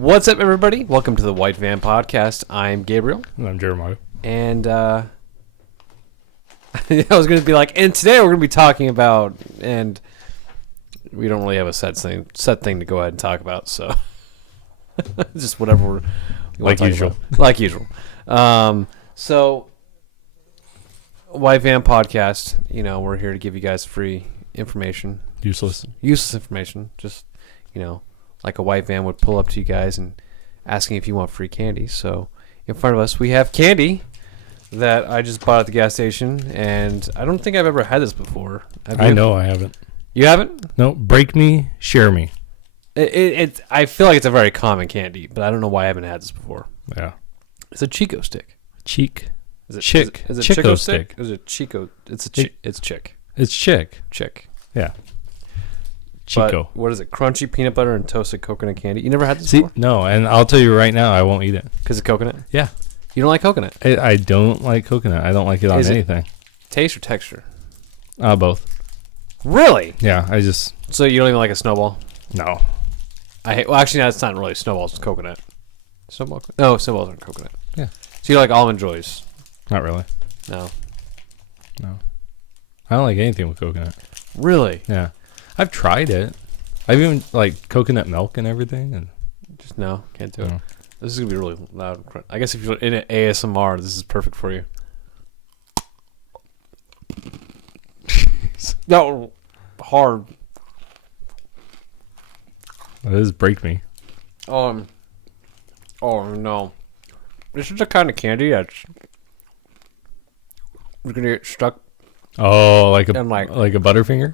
What's up, everybody? Welcome to the White Van Podcast. I'm Gabriel. And I'm Jeremiah. And I was going to be like, and today we're going to be talking about, and we don't really have a set thing to go ahead and talk about, so just whatever we like usual. Like usual. So, White Van Podcast, we're here to give you guys free information. Useless information. Just, like a white van would pull up to you guys and asking if you want free candy. So in front of us, we have candy that I just bought at the gas station, and I don't think I've ever had this before. I know I haven't. You haven't? No, break me, share me. I feel like it's a very common candy, but I don't know why I haven't had this before. Yeah. It's a Chico stick. Cheek. Is it Chick. Is it Chico Chico stick? Is it Chico? It's chick. It's chick. Chick. Yeah. Chico. But what is it? Crunchy peanut butter and toasted coconut candy. You never had this See, before? no, and I'll tell you right now, I won't eat it. Because of coconut? Yeah. You don't like coconut? I don't like coconut. I don't like it on anything. Taste or texture? Both. Really? Yeah, So you don't even like a snowball? No. Actually, no, it's not really snowballs. It's coconut. Snowball? No, snowballs aren't coconut. Yeah. So you like Almond Joys? Not really. No. I don't like anything with coconut. Really? Yeah. I've tried it. I've even like coconut milk and everything, and Just no, can't do it. No. This is gonna be really loud. I guess if you're in an ASMR, this is perfect for you. No, hard. this is break me. Oh no, this is the kind of candy that's you're gonna get stuck. Oh, like a Butterfinger?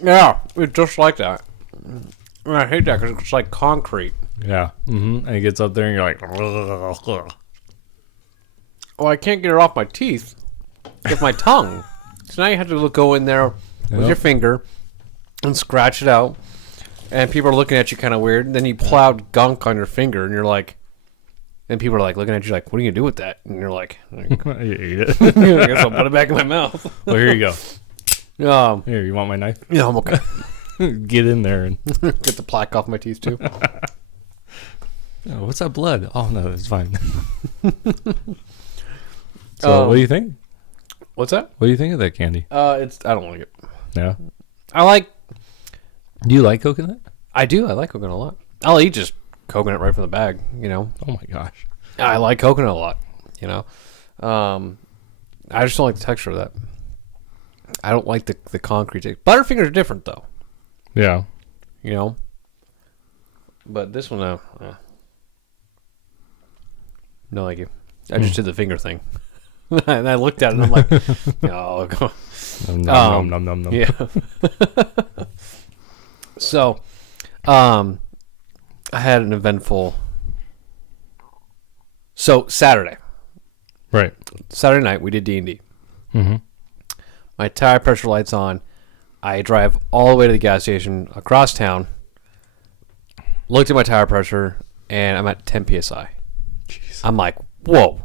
Yeah, it's just like that. And I hate that because it's like concrete. Yeah. Mm-hmm. And it gets up there and you're like, Oh, I can't get it off my teeth with my tongue. So now you have to go in there with your finger and scratch it out. And people are looking at you kind of weird. And then you pull out gunk on your finger and you're like, and people are like looking at you like, what are you going to do with that? And you're like, you eat it. I guess I'll put it back in my mouth. Well, here you go. Here, you want my knife? Yeah, I'm okay. Get in there and Get the plaque off my teeth too. oh, what's that blood? Oh no, it's fine. So what do you think? What's that? What do you think of that candy? I don't like it. Yeah. Do you like coconut? I do. I like coconut a lot. I'll eat just coconut right from the bag, Oh my gosh. I like coconut a lot, I just don't like the texture of that. I don't like the concrete taste. Butterfingers are different though, Yeah. But this one, no, thank you. I just did the finger thing, and I looked at it and I'm like, no, go. Nom, nom, nom, nom. Yeah. So, I had an eventful. So Saturday night we did D&D. Mm-hmm. My tire pressure light's on. I drive all the way to the gas station across town. Looked at my tire pressure, and I'm at 10 psi. Jeez. I'm like, whoa.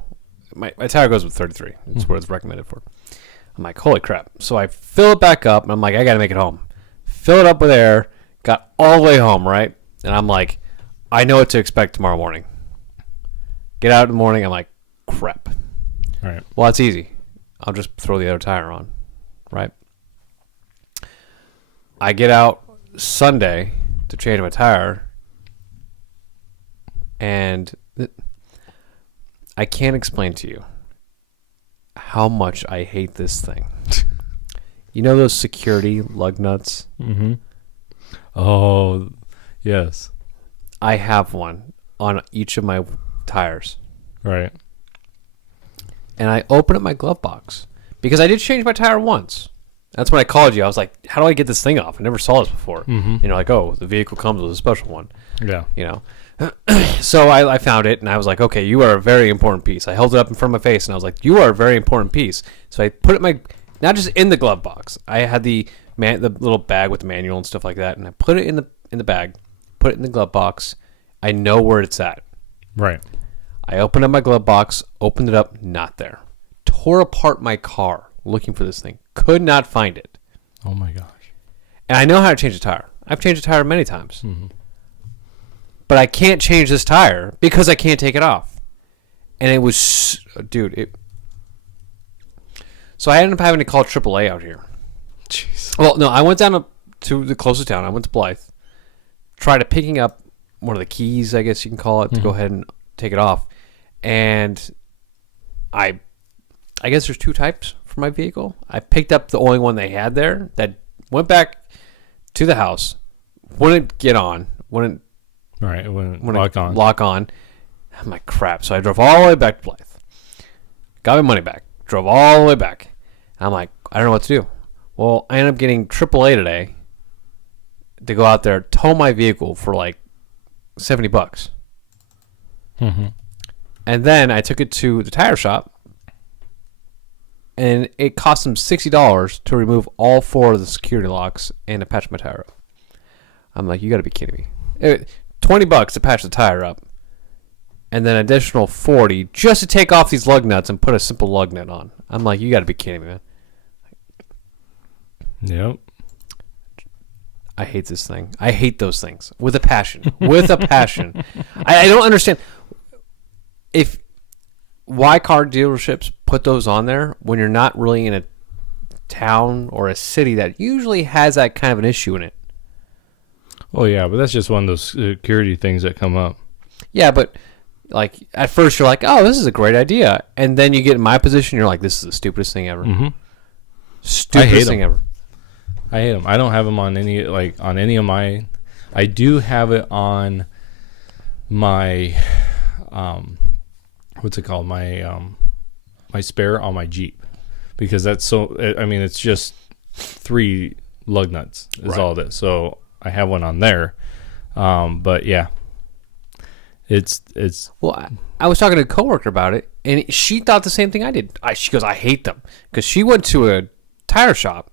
My tire goes with 33. That's what it's recommended for. I'm like, holy crap. So I fill it back up, and I'm like, I got to make it home. Fill it up with air. Got all the way home, right? And I'm like, I know what to expect tomorrow morning. Get out in the morning. I'm like, crap. All right. Well, it's easy. I'll just throw the other tire on, right? I get out Sunday to change my tire, and I can't explain to you how much I hate this thing. You know those security lug nuts? Mm-hmm. Oh, yes. I have one on each of my tires. Right. And I open up my glove box because I did change my tire once. That's when I called you. I was like, how do I get this thing off? I never saw this before. Mm-hmm. You're like, oh, the vehicle comes with a special one. Yeah. So I found it, and I was like, okay, you are a very important piece. I held it up in front of my face, and I was like, you are a very important piece. So I put it not just in the glove box. I had the little bag with the manual and stuff like that, and I put it in the bag, put it in the glove box. I know where it's at. Right. I opened up my glove box, opened it up, not there. Tore apart my car looking for this thing. Could not find it. Oh my gosh. And I know how to change a tire. I've changed a tire many times. Mm-hmm. but I can't change this tire because I can't take it off. And it was, dude, so I ended up having to call AAA out here. Jeez. Well, no, I went down to the closest town. I went to Blythe. Tried picking up one of the keys, I guess you can call it, to go ahead and take it off. And I guess there's 2 types for my vehicle. I picked up the only one they had there that went back to the house, wouldn't get on, wouldn't lock on. I'm like, crap. So I drove all the way back to Blythe. Got my money back. Drove all the way back. I'm like, I don't know what to do. Well, I ended up getting AAA today to go out there, tow my vehicle for like $70. Mm-hmm. And then I took it to the tire shop, and it cost them $60 to remove all 4 of the security locks and to patch my tire up. I'm like, you got to be kidding me. $20 to patch the tire up, and then additional $40 just to take off these lug nuts and put a simple lug nut on. I'm like, you got to be kidding me, man. Yep. I hate this thing. I hate those things with a passion. With a passion. I don't understand why car dealerships put those on there when you're not really in a town or a city that usually has that kind of an issue in it. Oh yeah, but that's just one of those security things that come up. Yeah, but like at first you're like, oh, this is a great idea, and then you get in my position, you're like, this is the stupidest thing ever. Mm-hmm. Stupidest thing ever. I hate them. I don't have them on any of my. I do have it on my, what's it called? My my spare on my Jeep, because that's so. I mean, it's just 3 lug nuts is all it is. So I have one on there, but yeah, it's. Well, I was talking to a coworker about it, and she thought the same thing I did. She goes, I hate them, because she went to a tire shop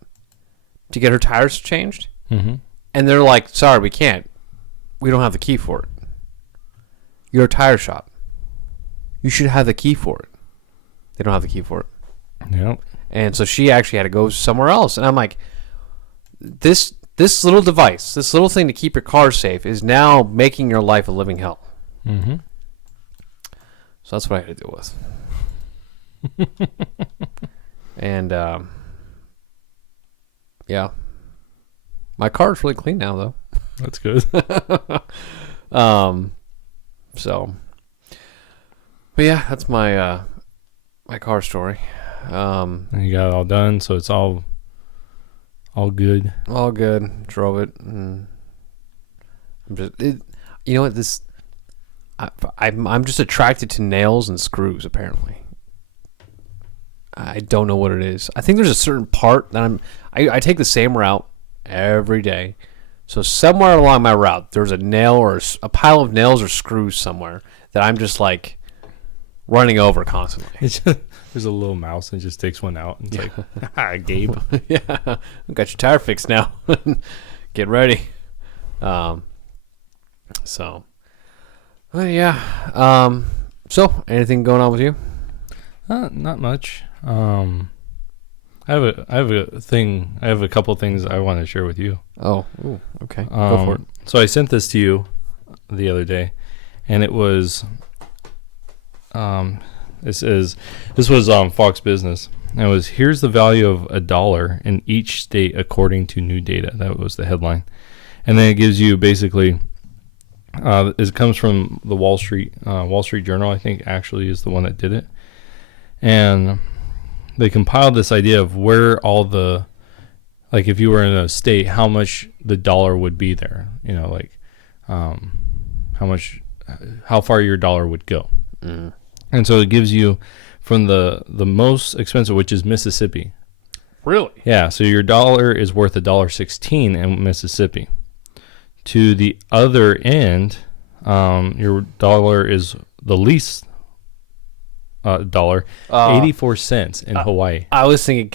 to get her tires changed, and they're like, sorry, we can't. We don't have the key for it. You're a tire shop. You should have the key for it. They don't have the key for it. Yep. And so she actually had to go somewhere else. And I'm like, this little device, this little thing to keep your car safe is now making your life a living hell. Mm-hmm. So that's what I had to deal with. And, yeah. My car's really clean now, though. That's good. So, but yeah, that's my my car story. And you got it all done, so it's all good. All good. Drove it, and I'm just, you know what, I'm just attracted to nails and screws. Apparently, I don't know what it is. I think there's a certain part that I take the same route every day. So somewhere along my route, there's a nail or a pile of nails or screws somewhere that I'm just like running over constantly. There's a little mouse and it just takes one out. And it's like, hi, Gabe. Yeah, I've got your tire fixed now. Get ready. So, well, yeah. So, anything going on with you? Not much. I have a couple things I want to share with you. Oh, ooh, okay. Go for it. So I sent this to you the other day, and it was this was Fox Business. And it was, here's the value of $1 in each state according to new data. That was the headline. And then it gives you basically it comes from the Wall Street Journal, I think actually is the one that did it. And they compiled this idea of where all the, like if you were in a state, how much the dollar would be there, you know, like how far your dollar would go. Mm. And so it gives you from the most expensive, which is Mississippi. Really? Yeah. So your dollar is worth $1.16 in Mississippi. To the other end, your dollar is the least dollar, 84 cents in Hawaii. I was thinking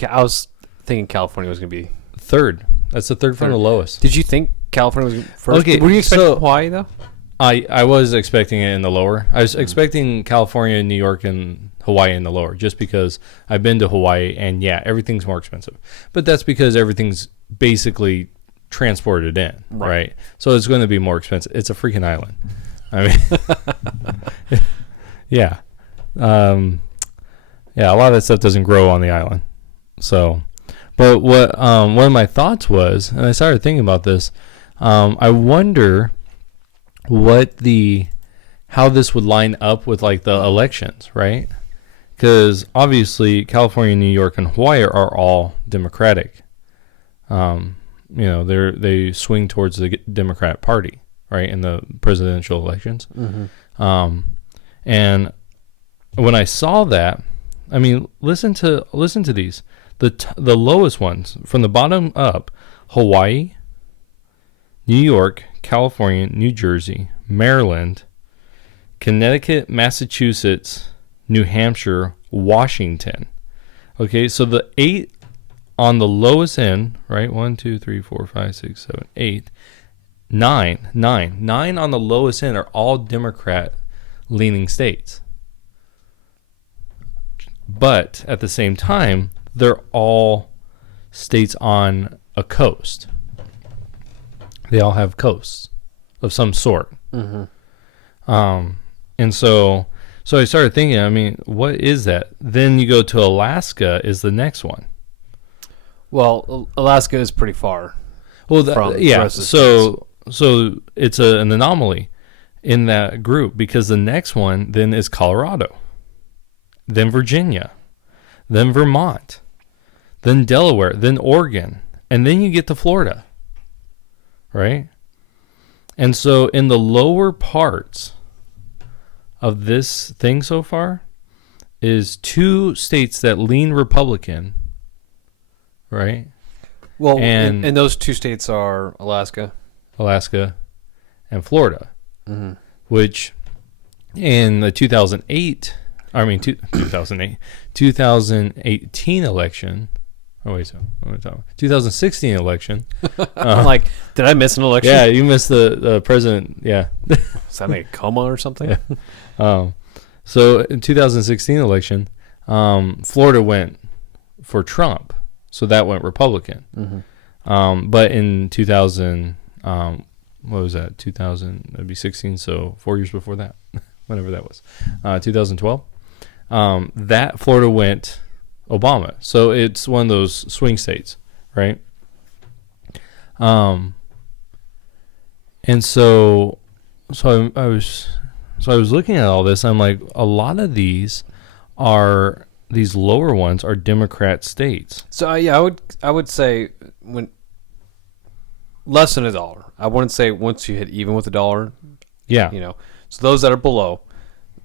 California was going to be third. That's the third from the lowest. Did you think California was first? Okay, were you expecting Hawaii though? I was expecting it in the lower. I was expecting California, New York, and Hawaii in the lower, just because I've been to Hawaii and yeah, everything's more expensive. But that's because everything's basically transported in, right? So it's going to be more expensive. It's a freaking island. I mean, yeah. Yeah, a lot of that stuff doesn't grow on the island. So, but what one of my thoughts was, and I started thinking about this, I wonder how this would line up with like the elections, right? Because obviously California, New York, and Hawaii are all Democratic. They swing towards the Democrat Party, right, in the presidential elections. Mm-hmm. And when I saw that, I mean, listen to these. The lowest ones from the bottom up: Hawaii, New York, California, New Jersey, Maryland, Connecticut, Massachusetts, New Hampshire, Washington. Okay, so the 8 on the lowest end, right? 1, 2, 3, 4, 5, 6, 7, 8, 9 on the lowest end are all Democrat-leaning states. But at the same time, they're all states on a coast. They all have coasts of some sort. Mm-hmm. And so I started thinking, I mean, what is that? Then you go to Alaska is the next one. Well, Alaska is pretty far. Well, from yeah. the rest of the So it's an anomaly in that group, because the next one then is Colorado, then Virginia, then Vermont, then Delaware, then Oregon, and then you get to Florida, right? And so in the lower parts of this thing so far is 2 states that lean Republican, right? Well, and those 2 states are Alaska and Florida, mm-hmm. which in the 2018 election. Oh wait, so what are we talking about? 2016 election. I'm like, did I miss an election? Yeah, you missed the president. Yeah, is that a coma or something? Yeah. So in 2016 election, Florida went for Trump, so that went Republican. Mm-hmm. But in 2000, what was that? 2000, that'd be 16. So 4 years before that, whenever that was, 2012. That Florida went Obama. So it's one of those swing states, right? And so I was looking at all this. I'm like, a lot of these lower ones are Democrat states. So yeah, I would say when less than $1. I wouldn't say once you hit even with $1. Yeah. So those that are below,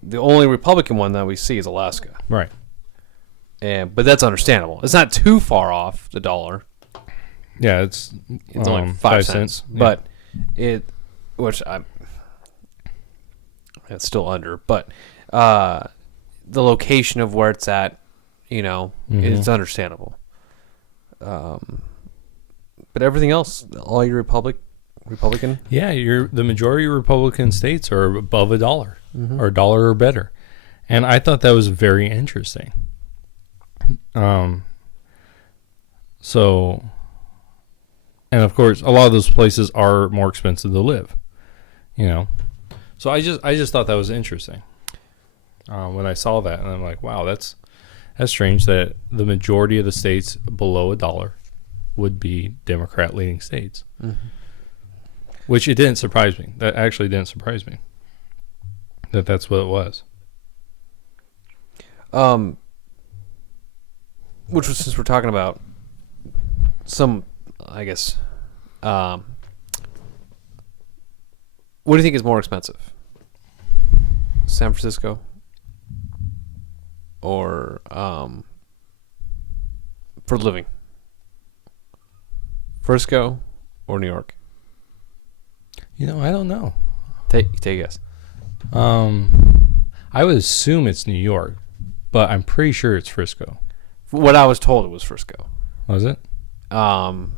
the only Republican one that we see is Alaska. Right. But that's understandable. It's not too far off the $1. Yeah, it's only 5 cents. Yeah. But it's still under. But the location of where it's at, mm-hmm. it's understandable. But everything else, all your Republican. Yeah, the majority of Republican states are above $1, mm-hmm. or $1 or better, and I thought that was very interesting. So, and of course, a lot of those places are more expensive to live, So I just thought that was interesting when I saw that, and I'm like, wow, that's strange that the majority of the states below $1 would be Democrat-leaning states, mm-hmm. which it didn't surprise me. That actually didn't surprise me. That's what it was. Which was, since we're talking about some, I guess, what do you think is more expensive? San Francisco or for living? Frisco or New York? I don't know. Take a guess. I would assume it's New York, but I'm pretty sure it's Frisco. What I was told, it was Frisco. Was it? And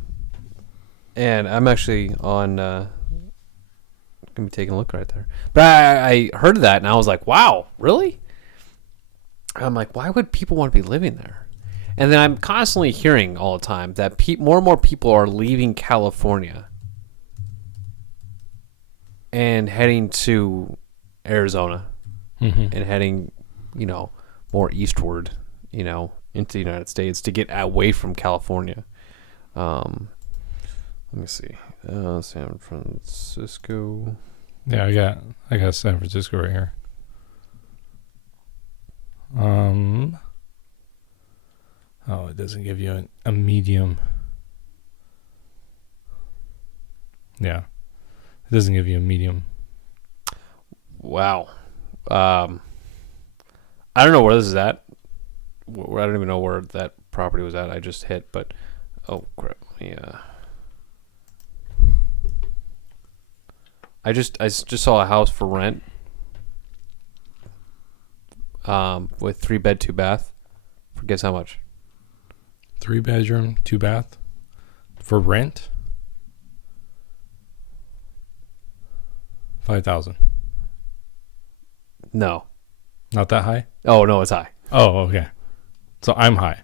I'm actually on gonna be taking a look right there. But I heard that and I was like, wow, really? I'm like, why would people want to be living there? And then I'm constantly hearing all the time that more and more people are leaving California and heading to Arizona Mm-hmm. and heading, more eastward, into the United States to get away from California. Let me see. San Francisco. Yeah, I got San Francisco right here. Oh, it doesn't give you a medium. Yeah, it doesn't give you a medium. Wow. I don't know where this is at. I don't even know where that property was at. I just hit, but oh crap! Yeah. I just saw a house for rent. With 3-bed, 2-bath. For guess how much? 3-bedroom, 2-bath for rent. 5,000. No. Not that high? Oh no, it's high. Oh, okay. So I'm high.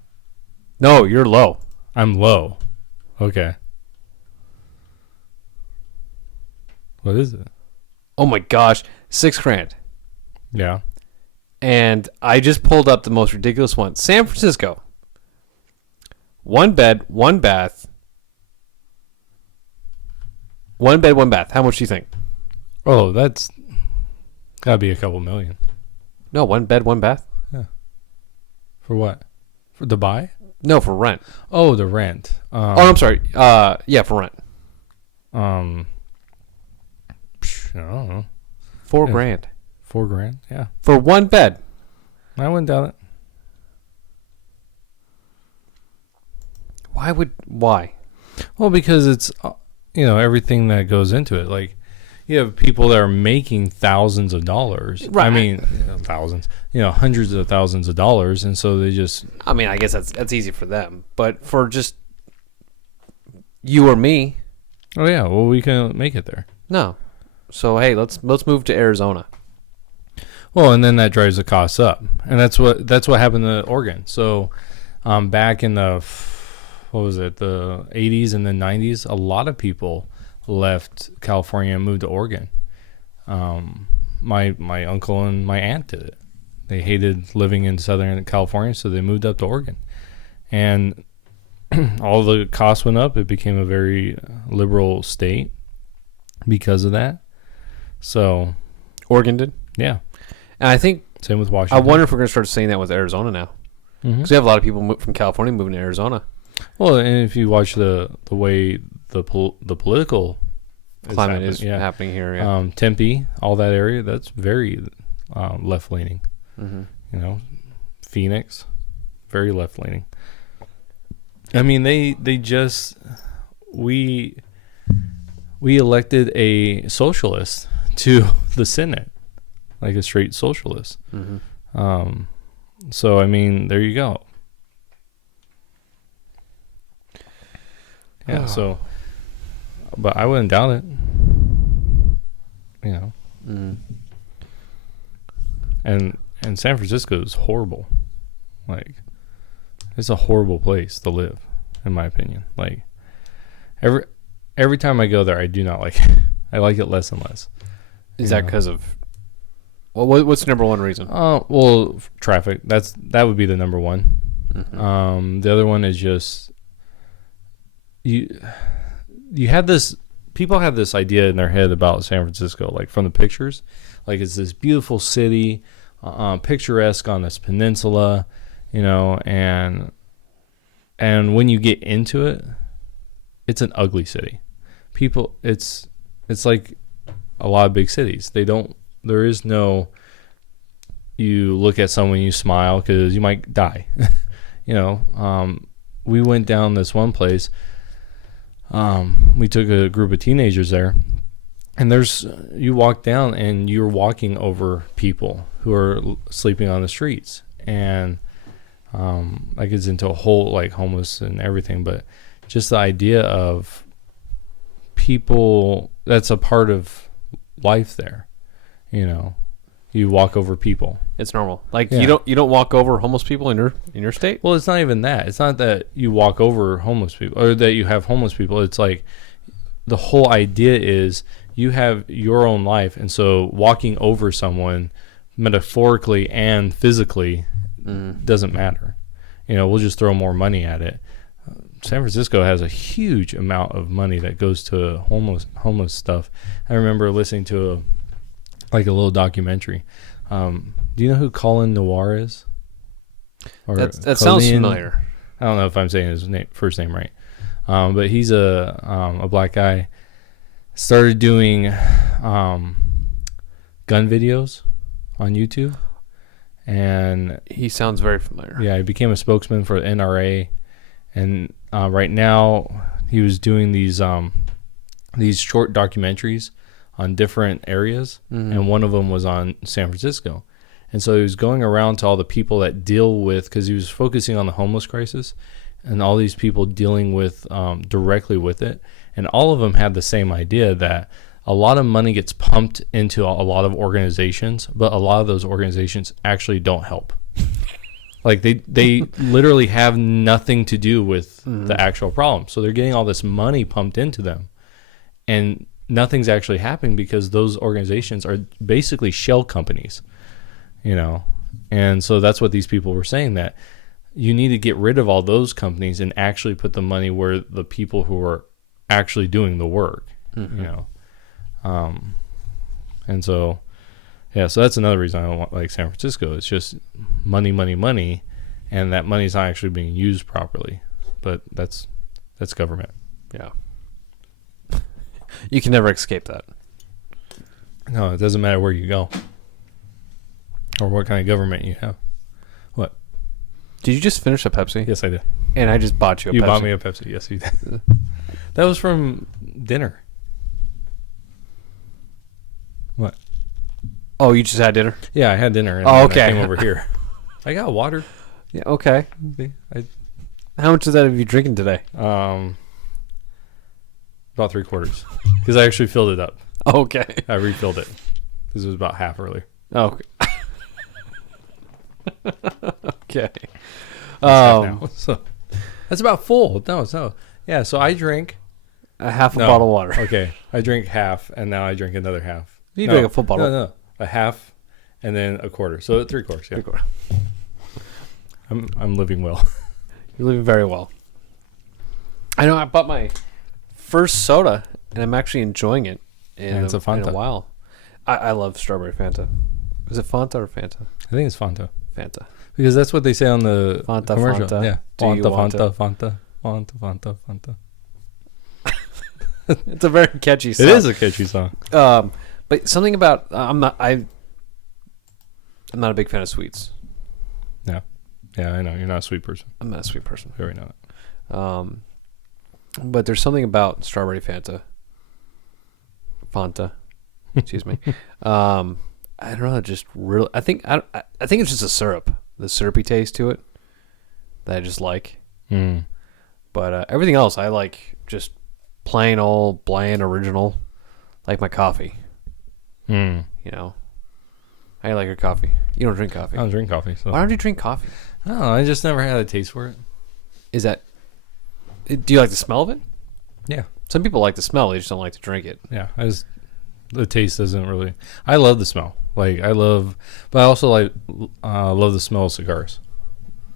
No, you're low. I'm low. Okay. What is it? Oh my gosh, $6,000. Yeah. And I just pulled up the most ridiculous one. San Francisco. 1 bed, 1 bath. 1 bed, 1 bath. How much do you think? Oh, that's gotta be a couple million. No, 1 bed, 1 bath. For what? For the buy? No, for rent. Oh, the rent. I'm sorry. Yeah, for rent. I don't know. $4,000 $4,000. Yeah. for 1 bed. I wouldn't doubt it. Why? Well, because it's everything that goes into it. Like, you have people that are making thousands of dollars. Right. I mean, thousands. Hundreds of thousands of dollars, and so they just. I mean, I guess that's easy for them, but for just you or me, Oh yeah. Well, we can make it there. no. So hey, let's move to Arizona. Well, and then that drives the costs up, and that's what happened to Oregon. So, back in the the 80s and the 90s, a lot of people left California and moved to Oregon. My uncle and my aunt did it. They hated living in Southern California, so they moved up to Oregon, and all the costs went up. It became a very liberal state because of that. So, Oregon did, yeah. and I think Same with Washington. I wonder if we're gonna start saying that with Arizona now, Mhm. because we have a lot of people from California moving to Arizona. Well, and if you watch the way the political Climate is happening here. Yeah. Tempe, all that area, that's very left leaning. Mm-hmm. Phoenix, very left leaning. I mean, they just we elected a socialist to the Senate, like a straight socialist. Mm-hmm. So I mean, there you go. Yeah. So, but I wouldn't doubt it. Mm. And San Francisco is horrible. Like, it's a horrible place to live, in my opinion. Like, every time I go there, I do not like it. I like it less and less. Is that because of? Well, what's the number one reason? Well, traffic. That would be the number one. Mm-hmm. The other one is just you have this. People have this idea in their head about San Francisco, like from the pictures, like it's this beautiful city, picturesque on this peninsula, and when you get into it, it's an ugly city. People, it's like a lot of big cities. There is no, you look at someone, you smile because you might die. We went down this one place. We took a group of teenagers there, and you walk down and you're walking over people who are sleeping on the streets, and like it's into a whole like homeless and everything, but just the idea of people, that's a part of life there. You walk over people. It's normal. Like Yeah. you don't walk over homeless people in your state. Well, it's not even that. It's not that you walk over homeless people or that you have homeless people. It's like the whole idea is you have your own life, and so walking over someone metaphorically and physically doesn't matter. We'll just throw more money at it. San Francisco has a huge amount of money that goes to homeless stuff. I remember listening to a little documentary. Do you know who Colin Noir is? That sounds familiar. I don't know if I'm saying his first name right, but he's a black guy. Started doing gun videos on YouTube, and he sounds very familiar. Yeah, he became a spokesman for the NRA, and right now he was doing these short documentaries on different areas, and one of them was on San Francisco. And so he was going around to all the people that deal with, because he was focusing on the homeless crisis and all these people dealing with directly with it. And all of them had the same idea that a lot of money gets pumped into a lot of organizations, but a lot of those organizations actually don't help. Like they literally have nothing to do with the actual problem. So they're getting all this money pumped into them, and nothing's actually happening because those organizations are basically shell companies, And so that's what these people were saying, that you need to get rid of all those companies and actually put the money where the people who are actually doing the work, and so so that's another reason I don't want like San Francisco. It's just money, and that money's not actually being used properly. But that's government. Yeah, you can never escape that. No, it doesn't matter where you go or what kind of government you have. What? Did you just finish a Pepsi? Yes, I did. And I just bought you a Pepsi. You bought me a Pepsi. Yes, you did. That was from dinner. What? Oh, you just had dinner? Yeah, I had dinner. And okay. I came over here. I got water. Yeah, okay. How much of that have you drinking today? About 3/4. Because I actually filled it up. Okay. I refilled it. This was about half earlier. Oh, okay. So that's about full. No. Yeah, so I drink a half a bottle of water. Okay. I drink half, and now I drink another half. You drink a full bottle. No. A half, and then a quarter. So 3/4, yeah. 3/4. I'm living well. You're living very well. I know I bought my first soda, and I'm actually enjoying it It's a Fanta. in a while. I love strawberry Fanta. Is it Fanta or Fanta? I think it's Fanta. Fanta. Because that's what they say on the Fanta, commercial. Fanta. Yeah. Do you want Fanta. It's a very catchy song. It is a catchy song. But something about I'm not a big fan of sweets. Yeah. Yeah, I know. You're not a sweet person. I'm not a sweet person. I already know that. But there's something about strawberry Fanta. Excuse me. I don't know. Just really, I think it's just a syrup, the syrupy taste to it that I just like. But everything else I like just plain old bland original, like my coffee. How you like your coffee? You don't drink coffee. I don't drink coffee. So. Why don't you drink coffee? I don't know. I just never had a taste for it. Do you like the smell of it? Yeah. Some people like the smell. They just don't like to drink it. Yeah. The taste doesn't really. I love the smell. But I also love the smell of cigars.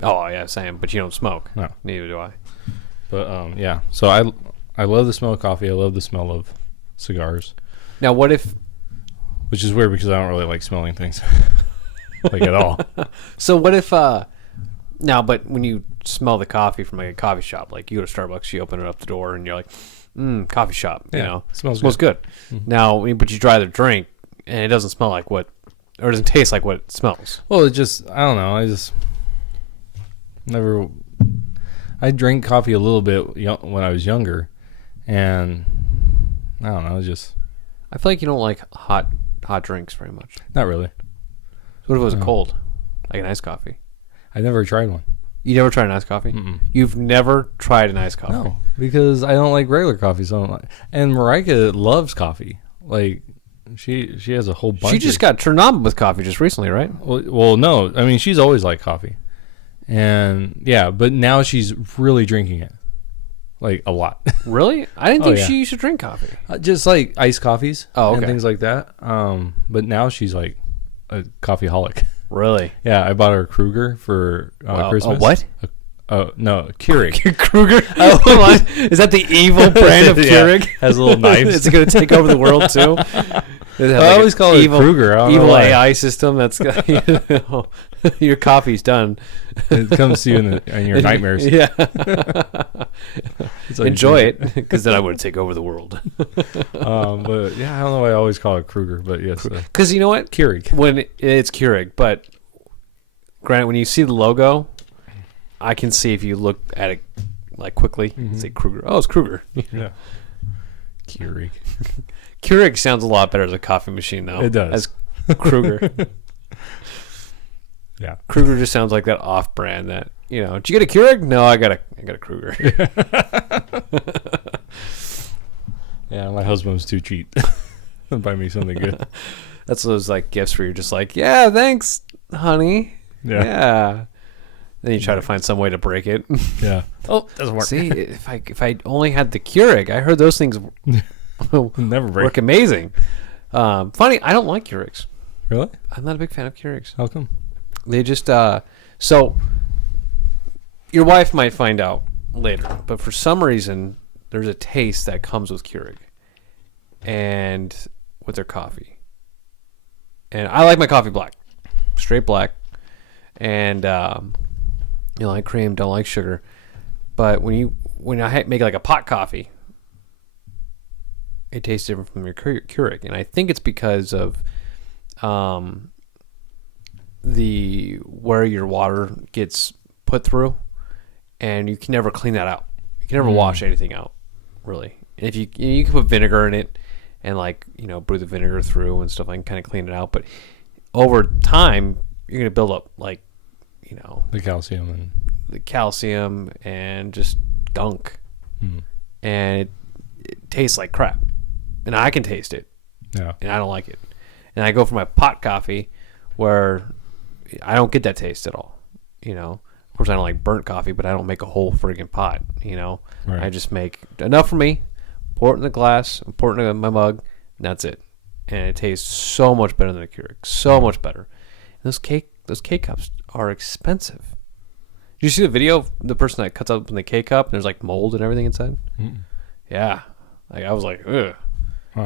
Oh yeah, same. But you don't smoke. No. Neither do I. But yeah. So I love the smell of coffee. I love the smell of cigars. Now what if? Which is weird because I don't really like smelling things, at all. So what if? But when you smell the coffee from a coffee shop, like you go to Starbucks, you open it up the door, and you're like, coffee shop. Yeah, it smells good. Mm-hmm. Now, but you try the drink, and it doesn't smell like or it doesn't taste like what it smells. Well, I don't know. I just never. I drank coffee a little bit when I was younger, and I don't know. I feel like you don't like hot drinks very much. Not really. So what if it was cold, like an iced coffee? I never tried one. You never tried an iced coffee? Mm-mm. You've never tried an iced coffee? No, because I don't like regular coffee. So and Marika loves coffee. She has a whole bunch. She just got turned on with coffee just recently, right? Well, no. I mean, she's always liked coffee, and yeah, but now she's really drinking it, a lot. Really? I didn't think yeah. she used to drink coffee. Just like iced coffees Oh, and okay. things like that. But now she's like a coffeeholic. Really? Yeah, I bought her a Kruger for Christmas. A what? No, a Keurig. Kruger? Oh, what? Is that the evil brand of Keurig? Has little knives. Is it going to take over the world too? I always call it Kruger. I don't know Evil why. AI system. That's your coffee's done. It comes to you in your nightmares. Yeah. It's like Enjoy it, because then I would take over the world. But yeah, I don't know why I always call it Kruger, but yes, Because you know what? Keurig. When it's Keurig, but granted, when you see the logo, I can see if you look at it like quickly, say Kruger. Oh, it's Kruger. Yeah. Keurig. Keurig sounds a lot better as a coffee machine, though. It does. As Kruger. Yeah. Kruger just sounds like that off-brand that, did you get a Keurig? No, I got a Kruger. Yeah, my husband was too cheap. Buy me something good. That's those like gifts where you're just like, yeah, thanks, honey. Yeah. Then you try to find some way to break it. Yeah. Oh, doesn't work. See, if I only had the Keurig, I heard those things Never break. work amazing. Funny, I don't like Keurigs. Really? I'm not a big fan of Keurigs. How come? They just so your wife might find out later, but for some reason there's a taste that comes with Keurig and with their coffee. And I like my coffee black, straight black, and like cream, don't like sugar. But when I make like a pot coffee, it tastes different from your Keurig, and I think it's because of the where your water gets put through, and you can never clean that out. You can never wash anything out, really. And if you can put vinegar in it, and brew the vinegar through and stuff, and kind of clean it out. But over time, you're gonna build up The calcium and just gunk, and it tastes like crap, and I can taste it, Yeah. and I don't like it. And I go for my pot coffee, where I don't get that taste at all. Of course, I don't like burnt coffee, but I don't make a whole friggin' pot. Right. I just make enough for me, pour it in the glass, pour it in my mug, and that's it. And it tastes so much better than a Keurig, so much better. And those K cups are expensive. Did you see the video of the person that cuts up in the K cup and there's like mold and everything inside? Yeah, I was like, ugh.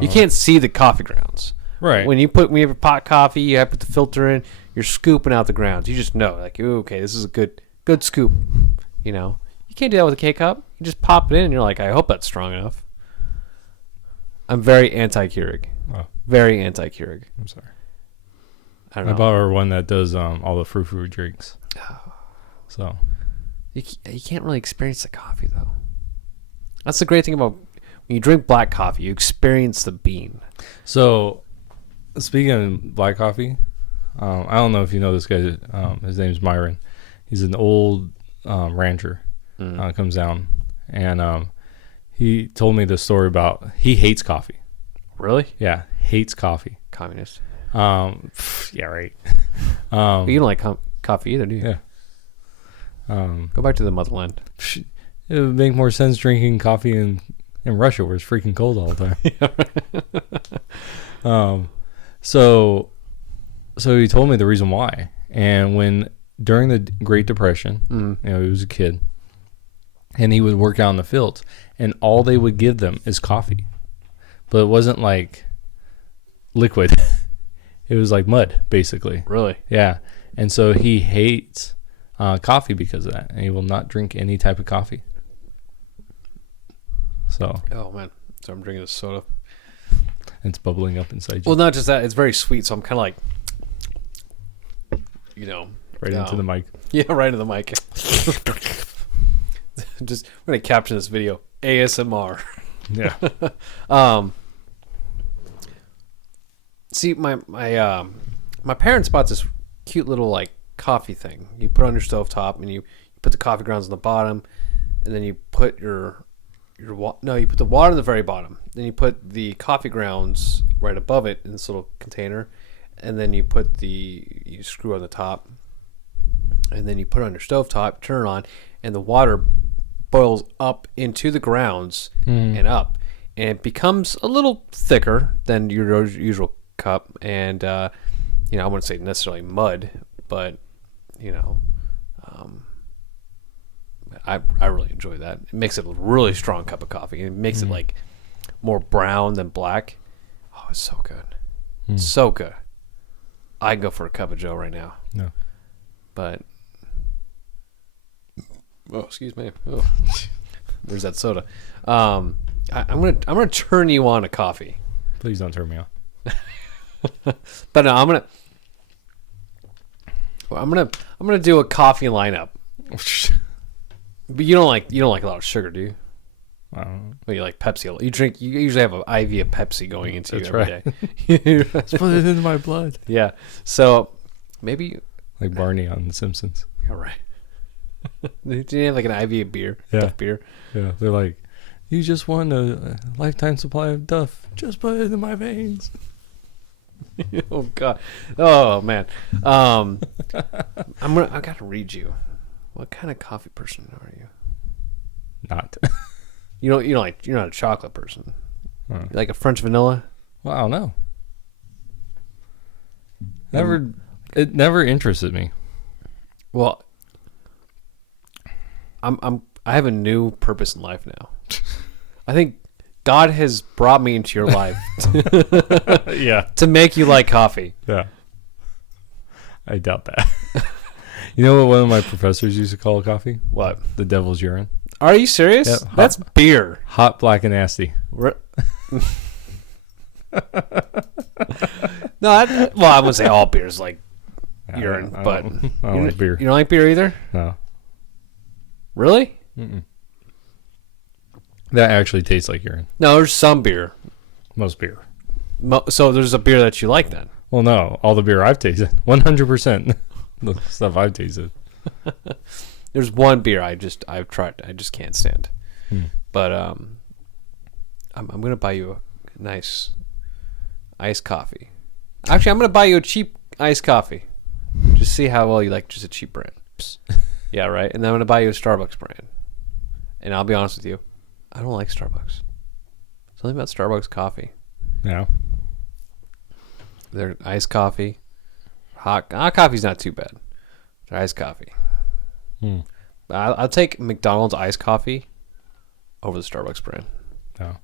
You can't see the coffee grounds. Right. When you have a pot coffee, you have to put the filter in. You're scooping out the grounds. You just know, like, ooh, okay, this is a good scoop. You can't do that with a K cup. You just pop it in, and you're like, I hope that's strong enough. I'm very anti-Keurig. Oh. Very anti-Keurig. I'm sorry. I don't know. I bought her one that does all the frou-frou drinks. So You can't really experience the coffee, though. That's the great thing about when you drink black coffee. You experience the bean. So, speaking of black coffee, I don't know if you know this guy. His name's Myron. He's an old rancher. Comes down, and he told me the story about he hates coffee. Really? Yeah, hates coffee. Communist. Yeah, right. But you don't like coffee either, do you? Yeah. Go back to the motherland. It would make more sense drinking coffee in Russia, where it's freaking cold all the time. So he told me the reason why. And during the Great Depression, he was a kid, and he would work out in the fields, and all they would give them is coffee, but it wasn't like liquid. It was like mud, basically. Really? Yeah. And so he hates coffee because of that, and he will not drink any type of coffee. So. Oh man! So I'm drinking this soda. It's bubbling up inside you. Well, not just that; it's very sweet. So I'm kind of like, right into the mic. Yeah, right into the mic. Just we're gonna caption this video ASMR. Yeah. See, my parents bought this cute little like coffee thing. You put it on your stovetop, and you put the coffee grounds on the bottom, and then you put you put the water on the very bottom. Then you put the coffee grounds right above it in this little container, and then you screw on the top, and then you put it on your stovetop, turn it on, and the water boils up into the grounds and up, and it becomes a little thicker than your usual cup. And I wouldn't say necessarily mud, but I really enjoy that. It makes it a really strong cup of coffee. It makes it like more brown than black. Oh, it's so good. So good. I'd go for a cup of Joe right now. No. But excuse me. Oh. There's that soda. I'm gonna turn you on to coffee. Please don't turn me on. But no, I'm gonna do a coffee lineup. But you don't like a lot of sugar, do you? Well, you like Pepsi a lot. You usually have an IV of Pepsi going into you every day. Let's put it into my blood. Yeah. So maybe like Barney on The Simpsons. All right. Did you have like an IV of beer? Yeah. Duff beer? Yeah. They're like, you just won a lifetime supply of Duff. Just put it in my veins. Oh God. Oh man. I gotta read you. What kind of coffee person are you? Not. You're not a chocolate person. You like a French vanilla? Well, I don't know. It never interested me. Well, I have a new purpose in life now. I think God has brought me into your life Yeah. to make you like coffee. Yeah. I doubt that. You know what one of my professors used to call coffee? What? The devil's urine. Are you serious? Yep. That's beer. Hot, black, and nasty. No, I wouldn't say all beer is like urine, but I don't like beer. You don't like beer either? No. Really? Mm-mm. That actually tastes like urine. No, there's some beer. Most beer. So there's a beer that you like then? Well, no. All the beer I've tasted. 100%. The stuff I've tasted. There's one beer I've tried. I just can't stand. But I'm gonna buy you a nice iced coffee. Actually, I'm gonna buy you a cheap iced coffee. Just see how well you like just a cheap brand. Yeah, right. And then I'm gonna buy you a Starbucks brand. And I'll be honest with you, I don't like Starbucks. Something about Starbucks coffee. No. Their iced coffee, hot coffee's not too bad. Their iced coffee. I'll take McDonald's iced coffee over the Starbucks brand. No.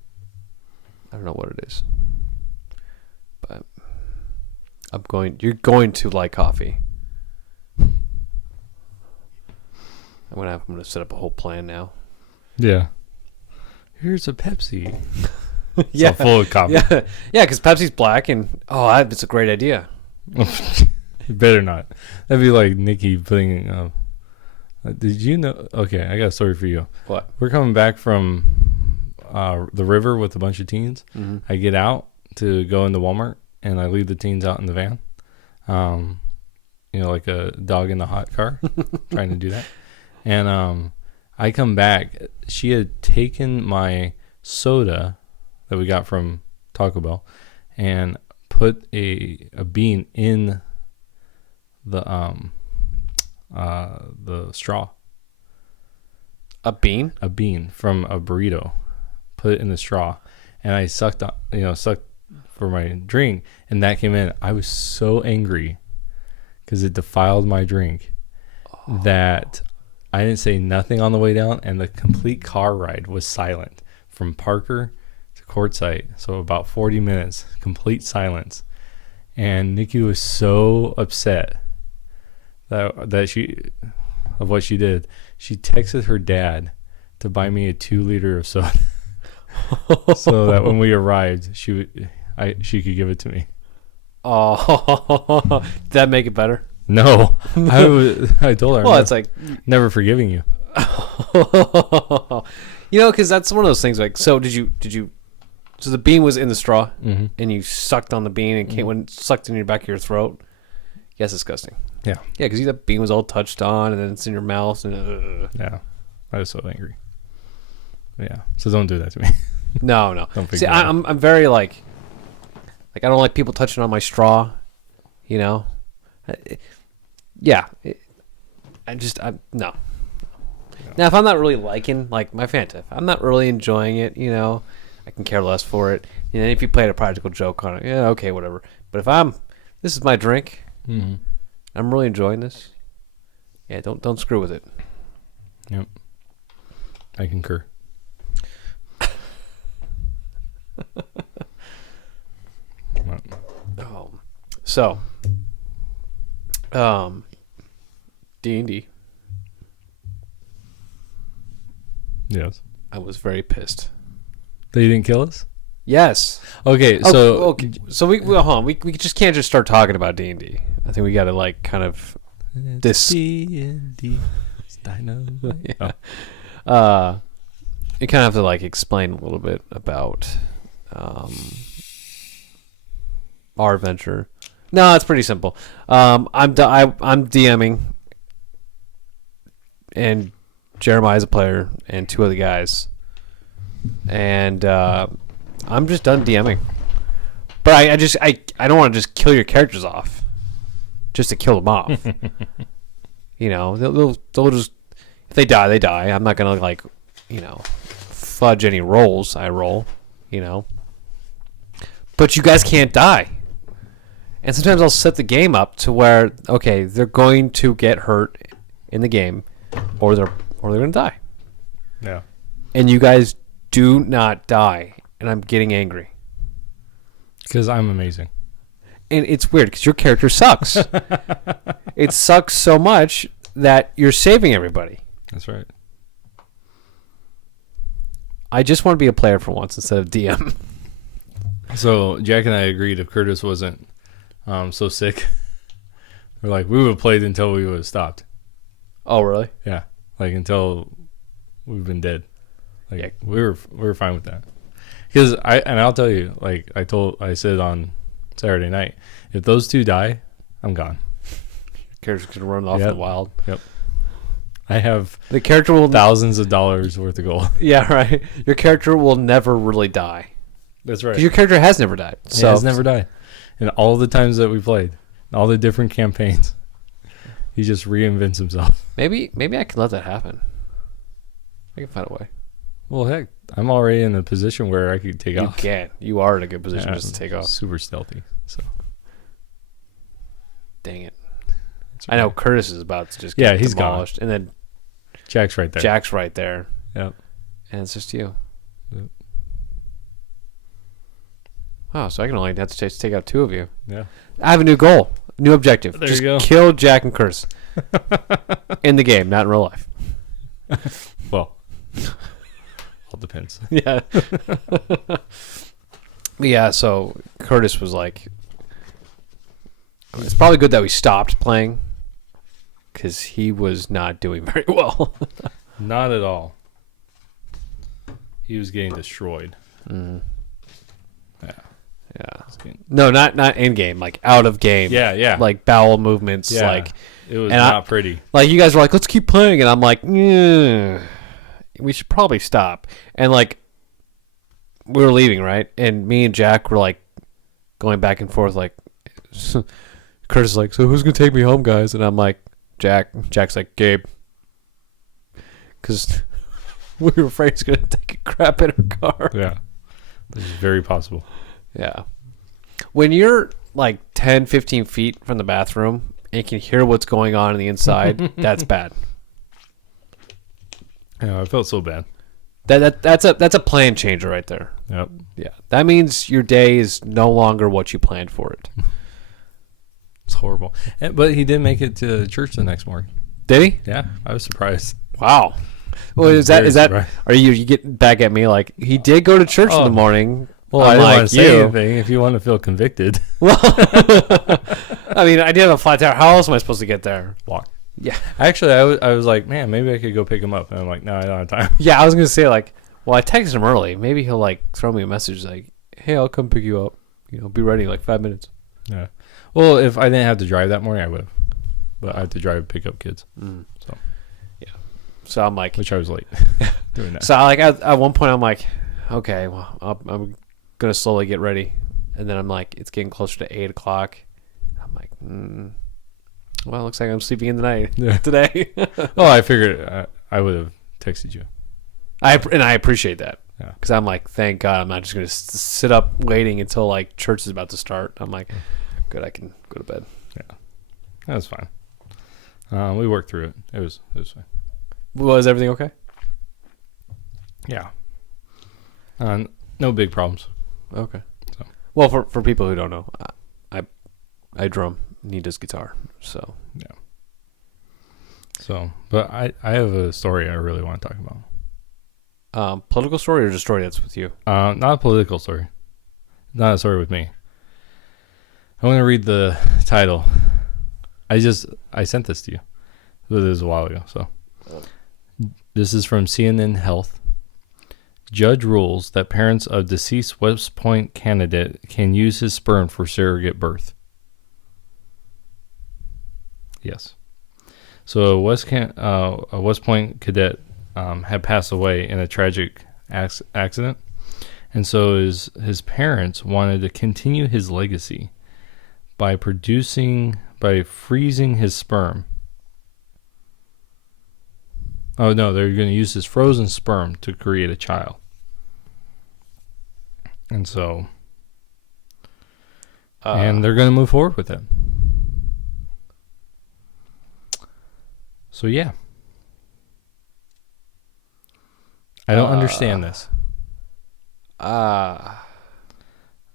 I don't know what it is, but you're going to like coffee. I'm gonna set up a whole plan now. Yeah. Here's a Pepsi. Yeah, so full of coffee. Yeah, because Pepsi's black, and it's a great idea. You better not. That'd be like Nikki putting. Did you know? Okay, I got a story for you. What? We're coming back from the river with a bunch of teens. Mm-hmm. I get out to go into Walmart, and I leave the teens out in the van. Like a dog in the hot car, trying to do that. And I come back. She had taken my soda that we got from Taco Bell and put a bean in the straw. A bean? A bean from a burrito. Put it in the straw, and I sucked for my drink, and that came in. I was so angry because it defiled my drink that I didn't say nothing on the way down, and the complete car ride was silent from Parker to Quartzsite. So about 40 minutes, complete silence. And Nikki was so upset that she of what she did. She texted her dad to buy me a 2 liter of soda, so that when we arrived, she could give it to me. Oh, did that make it better? No, I told her. Well, it's like never forgiving you. Because that's one of those things. Like, so did you? So the bean was in the straw, mm-hmm. and you sucked on the bean, and when it sucked in your back of your throat. Yes, disgusting. Yeah, because the bean was all touched on, and then it's in your mouth, and yeah, I was so angry. Yeah, so don't do that to me. No. See, I'm very like I don't like people touching on my straw. Yeah, no. Now, if I'm not really liking, like, my Fanta, if I'm not really enjoying it, you know, I can care less for it. You know, if you played a practical joke on it, yeah, okay, whatever. But if this is my drink, I'm really enjoying this. Yeah, don't screw with it. Yep. I concur. So, D&D. Yes. I was very pissed. They didn't kill us? Yes. Okay, so so we hold on. We just can't just start talking about D&D. I think we got to like kind of D&D. Yeah. You kind of have to like explain a little bit about our adventure. No, it's pretty simple. I'm DMing, and Jeremiah's a player, and two other guys, and I'm just done DMing. But I don't want to just kill your characters off, just to kill them off. You know, they'll just, if they die, they die. I'm not gonna like, you know, fudge any rolls I roll, you know. But you guys can't die. And sometimes I'll set the game up to where, okay, they're going to get hurt in the game, or they're going to die. Yeah. And you guys do not die, and I'm getting angry. Because I'm amazing. And it's weird because your character sucks. It sucks so much that you're saving everybody. That's right. I just want to be a player for once instead of DM. So Jack and I agreed if Curtis wasn't so sick, we're like, we would have played until we would have stopped. Oh, really? Yeah, like until we've been dead. Like Yeah. we were fine with that. Because I'll tell you, like I said on Saturday night, if those two die, I'm gone. Character's gonna run off in the wild. Yep. I have The character will thousands of dollars worth of gold. Yeah, right. Your character will never really die. That's right. 'Cause your character has never died. So He has never died. And all the times that we played, all the different campaigns, he just reinvents himself. maybe I can let that happen. I can find a way. Well, heck, I'm already in a position where I could take You off. can. You are in a good position Yeah, just to take off. Super stealthy. So Dang it. that's I know right. Curtis is about to just Yeah, get he's demolished. And then Jack's right there. Jack's right there. Yep. And it's just you. Yep. Wow, so I can only have to take out two of you. Yeah. I have a new goal, new objective. There just you go. kill Jack and Curtis. In the game, not in real life. Well, all depends. Yeah. Yeah, so Curtis was like, it's probably good that we stopped playing because he was not doing very well. Not at all. He was getting destroyed. Mm. Yeah. Yeah. No, not in game, like out of game. Yeah. Like bowel movements, Yeah. like It was and not pretty. like you guys were like, let's keep playing, and I'm like, yeah, we should probably stop. And like we were leaving, right? And me and Jack were like going back and forth, like Curtis is like, so who's gonna take me home, guys? And I'm like, Jack. Jack's like, Gabe, because we were afraid he's gonna take a crap in our car. Yeah. This is very possible. Yeah. When you're like 10, 15 feet from the bathroom and you can hear what's going on the inside, that's bad. Yeah, I felt so bad. That's a plan changer right there. Yep. Yeah. That means your day is no longer what you planned for it. It's horrible. But he did make it to church the next morning. Did he? Yeah, I was surprised. Wow. Well, is that surprised. are you getting back at me like he did go to church in the morning? Well, I didn't Unlike want to say you. anything if you want to feel convicted. Well, I mean, I did have a flat tire. How else am I supposed to get there? Walk. Yeah. Actually, I was like, man, maybe I could go pick him up. And I'm like, no, I don't have time. Yeah, I was gonna say like, well, I texted him early. Maybe he'll like throw me a message like, "Hey, I'll come pick you up. You know, be ready in like 5 minutes." Yeah. Well, if I didn't have to drive that morning, I would have. But I had to drive and pick up kids. Mm. So. Yeah. So I'm like, Which I was late doing that. so like at one point I'm like, okay, well, I'm gonna slowly get ready, and then I'm like, it's getting closer to 8:00. I'm like, well, it looks like I'm sleeping in the night Yeah. today. Well, I figured I would have texted you. I appreciate that. Yeah. Because I'm like, thank God I'm not just going to sit up waiting until like church is about to start. I'm like, good, I can go to bed. Yeah, that was fine. We worked through it. It was fine. Was everything okay? Yeah. No big problems. Okay. So. Well, for people who don't know, I drum. And he does guitar. So yeah. So, but I have a story I really want to talk about. Political story or just a story that's with you? Not a political story. Not a story with me. I want to read the title. I sent this to you. It was a while ago. So this is from CNN Health. Judge rules that parents of deceased West Point candidate can use his sperm for surrogate birth. Yes. So a West Point cadet had passed away in a tragic accident, and so his parents wanted to continue his legacy by freezing his sperm. Oh no, they're going to use his frozen sperm to create a child. And so and they're going to move forward with it. So yeah. I don't understand this. I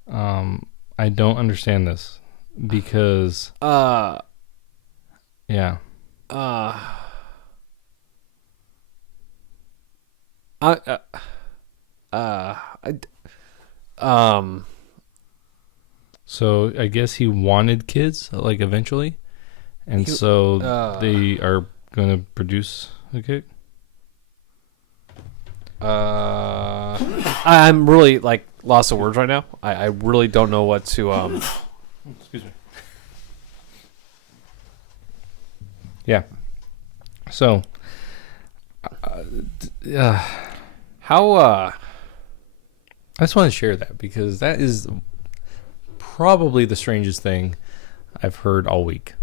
don't understand this because yeah. So I guess he wanted kids, like eventually, and so they are going to produce a kid. I'm really like lost of words right now. I really don't know what to Excuse me. Yeah. So how I just want to share that because that is probably the strangest thing I've heard all week.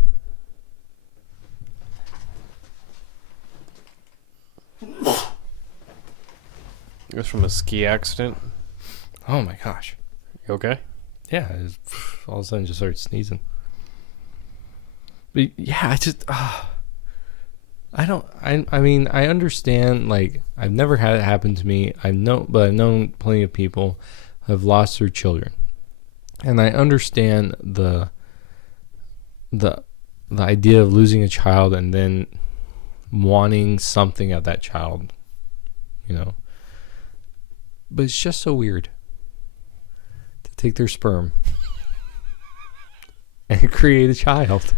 it was from a ski accident. Oh my gosh. You okay? Yeah, all of a sudden just started sneezing. But yeah, I mean, I understand, like, I've never had it happen to me. But I've known plenty of people who have lost their children. And I understand the idea of losing a child and then wanting something of that child, you know. But it's just so weird to take their sperm and create a child.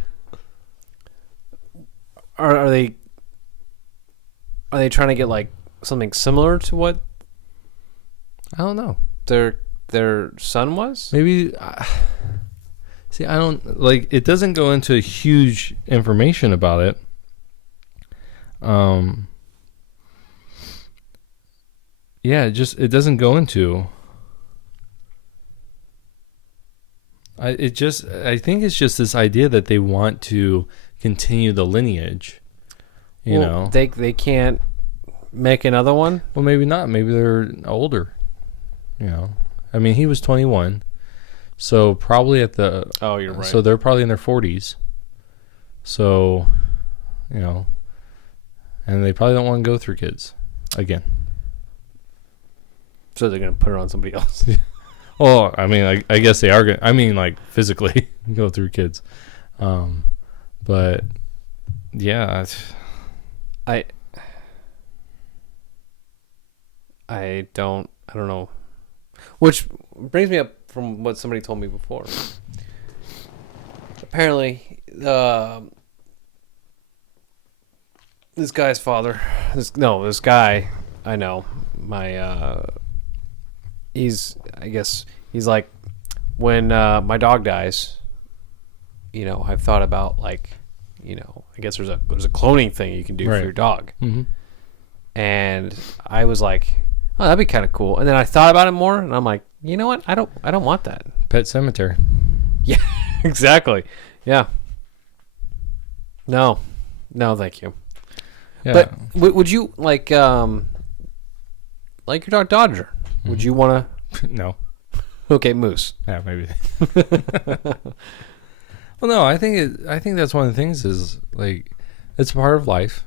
Are they trying to get like something similar to what I don't know. Their son was? Maybe. See, I don't like. It doesn't go into huge information about it. Yeah, it doesn't go into. I think it's just this idea that they want to continue the lineage. You know, they can't make another one. Well, maybe not. Maybe they're older. You know, I mean, he was 21, so probably at the. Oh, you're right. So they're probably in their 40s. So, you know, and they probably don't want to go through kids again. So they're gonna put it on somebody else. Well, I mean, I guess they are going to, I mean, like, physically go through kids. But, yeah. I don't know. Which brings me up from what somebody told me before. Apparently, this guy's father, this guy, I know, I guess he's like, when my dog dies, you know, I've thought about, like, you know, I guess there's a cloning thing you can do for your dog. Mm-hmm. And I was like, oh, that'd be kind of cool. And then I thought about it more, and I'm like, you know what? I don't want that. Pet cemetery. Yeah, exactly. Yeah. No, thank you. Yeah. But would you like your dog Dodger? Mm-hmm. Would you want to? No. Okay, Moose. Yeah, maybe. Well, no, I think that's one of the things is like it's part of life.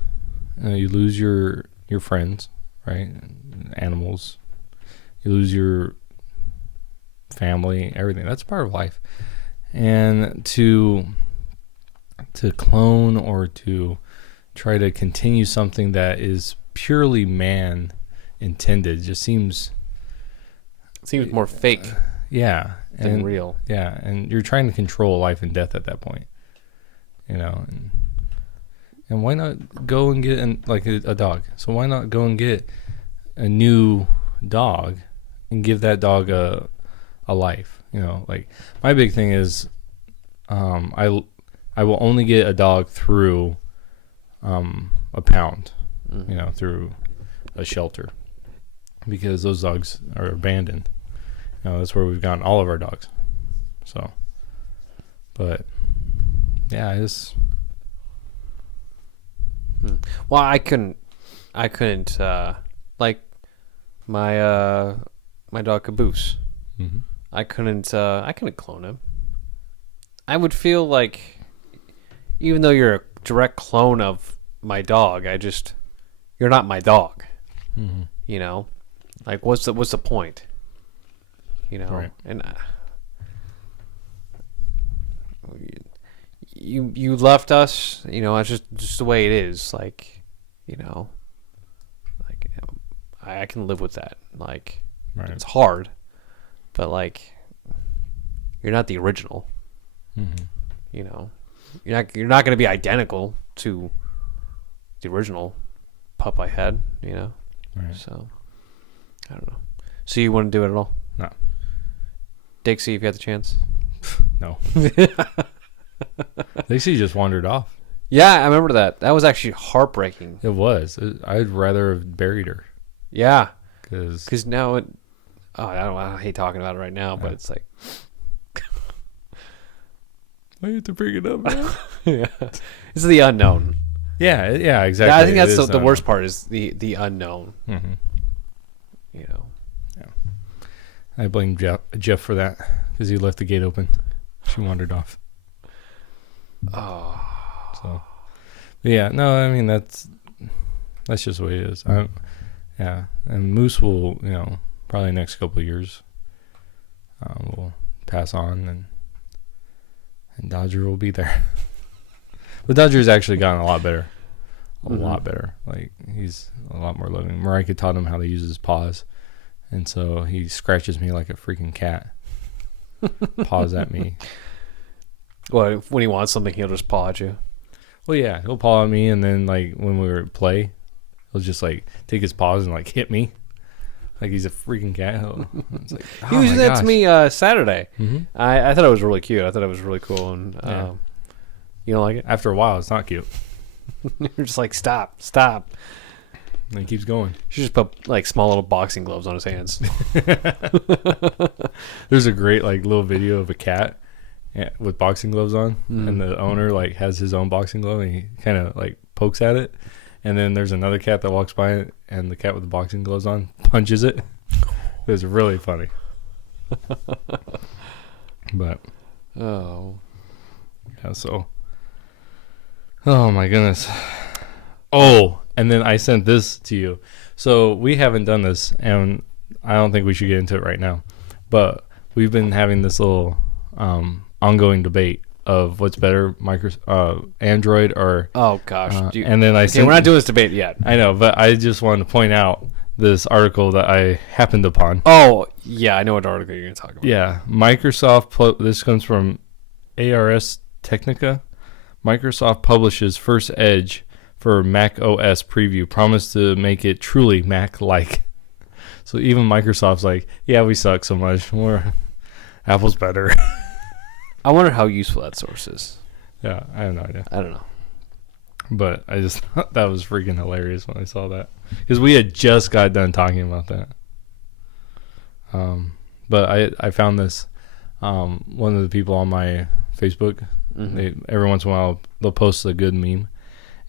You lose your friends, right? Animals. You lose your family, everything. That's part of life. And to clone or to try to continue something that is purely man intended just seems more fake than real. Yeah, and you're trying to control life and death at that point. And why not go and get a dog? So why not go and get a new dog and give that dog a life? Like my big thing is I will only get a dog through a pound, through a shelter, because those dogs are abandoned. That's where we've gotten all of our dogs. So, but yeah, Well, I couldn't like my dog Caboose. mm-hmm. I couldn't clone him. I would feel like, even though you're a direct clone of my dog, you're not my dog. Mm-hmm. Like what's the point? Right. And you left us. It's just the way it is. Like, I can live with that. Like, Right. It's hard, but like, you're not the original. Mm-hmm. You're not going to be identical to the original pup I had. Right. So I don't know. So you wouldn't do it at all? No. Dixie, if you had the chance. No. Dixie just wandered off. Yeah, I remember that. That was actually heartbreaking. It was. I'd rather have buried her. Yeah. Because now I hate talking about it right now, but it's like, I have to bring it up, man. yeah, it's the unknown. Yeah, exactly. I think that's the worst part is the unknown. Mm-hmm. Yeah. I blame Jeff for that because he left the gate open. She wandered off. Oh. So, yeah, no, I mean that's just the way it is. Yeah, and Moose will, probably next couple of years, will pass on, and Dodger will be there. But Dodger's actually gotten a lot better. A lot better. Like, he's a lot more loving. Marika taught him how to use his paws. And so he scratches me like a freaking cat. Paws at me. Well, when he wants something, he'll just paw at you. Well, yeah, he'll paw at me, and then, like, when we were at play, he'll just, like, take his paws and, like, hit me. Like he's a freaking cat. It's like, he was that to me Saturday. Mm-hmm. I thought it was really cute. I thought it was really cool. And you don't like it? After a while, it's not cute. You're just like, stop. And he keeps going. You should just put like small little boxing gloves on his hands. There's a great like little video of a cat with boxing gloves on, and the owner like has his own boxing glove, and he kind of like pokes at it, and then there's another cat that walks by it, and the cat with the boxing gloves on punches it. It was really funny. But oh yeah, so oh my goodness. Oh, and then I sent this to you. So we haven't done this, and I don't think we should get into it right now. But we've been having this little ongoing debate of what's better, Android or oh gosh. and then we're not doing this debate yet. I know, but I just wanted to point out this article that I happened upon. Oh yeah, I know what article you're going to talk about. Yeah, Microsoft. This comes from ARS Technica. Microsoft publishes first Edge for Mac OS preview, promised to make it truly Mac-like. So even Microsoft's like, yeah, we suck so much. Apple's better. I wonder how useful that source is. Yeah, I have no idea. I don't know. But I just thought that was freaking hilarious when I saw that. Because we had just got done talking about that. But I found this. One of the people on my Facebook, every once in a while, they'll post a good meme.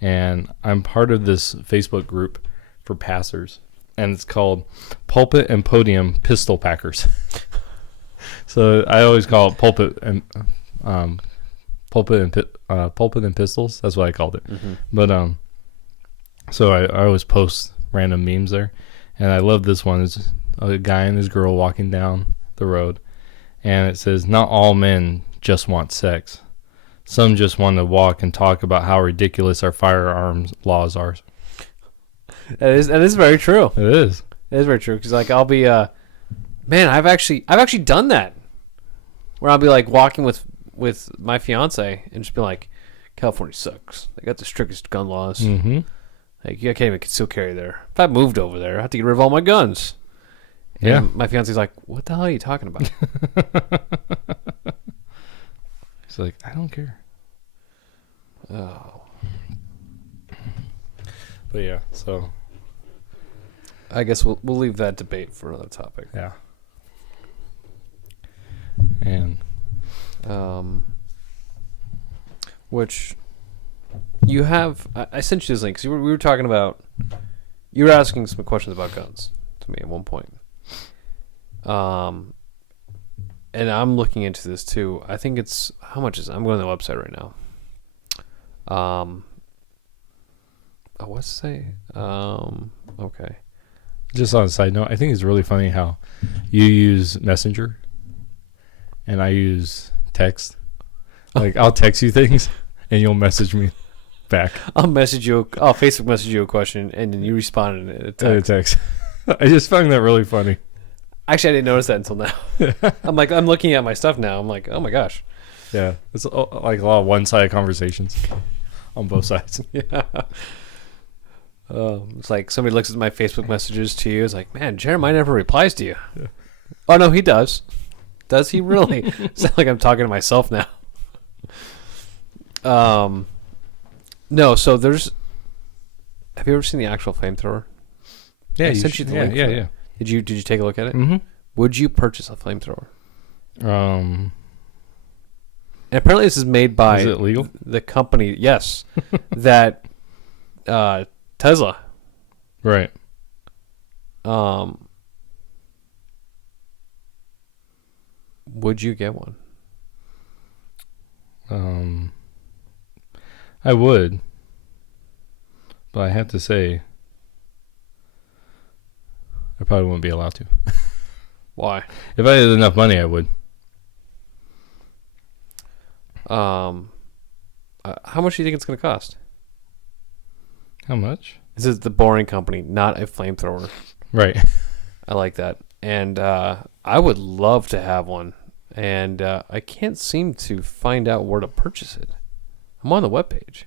and I'm part of this Facebook group for passers, and it's called Pulpit and Podium Pistol Packers. So I always call it pulpit and pistols. That's what I called it. Mm-hmm. But so I always post random memes there, and I love this one. It's a guy and his girl walking down the road, and it says, "Not all men just want sex. Some just want to walk and talk about how ridiculous our firearms laws are." That is very true. It is. It is very true, because like I'll be man, I've actually done that, where I'll be like walking with my fiance and just be like, California sucks. They got the strictest gun laws. Mm-hmm. Like, I can't even still carry there. If I moved over there, I have to get rid of all my guns. Yeah. And my fiance's like, what the hell are you talking about? He's like, I don't care. Oh. But yeah, so I guess we'll leave that debate for another topic. yeah. And which you have, I sent you this link, because we were talking about, you were asking some questions about guns to me at one point. And I'm looking into this too. I think it's, how much is it? I'm going to the website right now. What's it say? Okay. just on a side note, I think it's really funny how you use Messenger and I use text. Like, I'll text you things and you'll message me back. I'll Facebook message you a question, and then you respond in a text. I just find that really funny. Actually, I didn't notice that until now. I'm looking at my stuff now. I'm like, oh my gosh. Yeah, it's like a lot of one-sided conversations on both sides. Yeah. It's like somebody looks at my Facebook messages to you. It's like, man, Jeremiah never replies to you. Yeah. Oh, no, he does. Does he really? Sound like I'm talking to myself now. No, so there's... Have you ever seen the actual flamethrower? Yeah, I sent you the link. Yeah. Did you take a look at it? Mm-hmm. Would you purchase a flamethrower? And apparently this is made by... Is it legal? The company, yes. that Tesla. Right. Would you get one? I would. But I have to say, I probably wouldn't be allowed to. Why? If I had enough money, I would. How much do you think it's going to cost? How much? This is the Boring Company, not a flamethrower. Right. I like that. And I would love to have one. And I can't seem to find out where to purchase it. I'm on the webpage.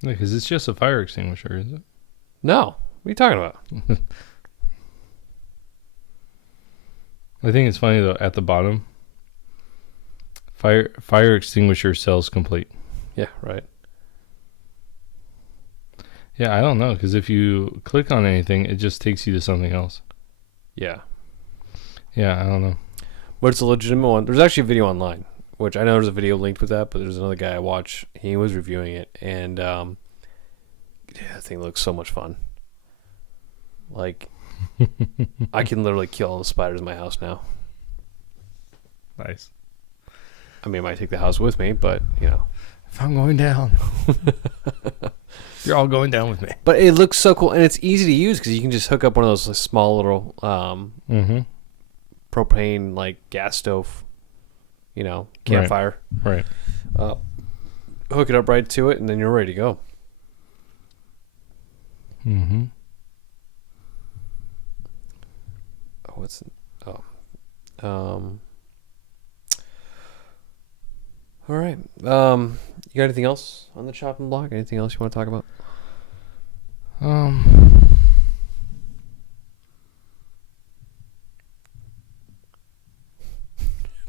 Yeah, because it's just a fire extinguisher, is it? No. What are you talking about? I think it's funny, though, at the bottom, fire extinguisher cells complete. Yeah, right. Yeah, I don't know, because if you click on anything, it just takes you to something else. Yeah. Yeah, I don't know. But it's a legitimate one. There's actually a video online, which I know there's a video linked with that, but there's another guy I watch. He was reviewing it, and yeah, that thing looks so much fun. Like, I can literally kill all the spiders in my house now. Nice. I mean, I might take the house with me, but, you know. If I'm going down, you're all going down with me. But it looks so cool, and it's easy to use because you can just hook up one of those like, small little propane like gas stove, you know, campfire. Right. Hook it up right to it, and then you're ready to go. Mm-hmm. All right. You got anything else on the chopping block? Anything else you want to talk about?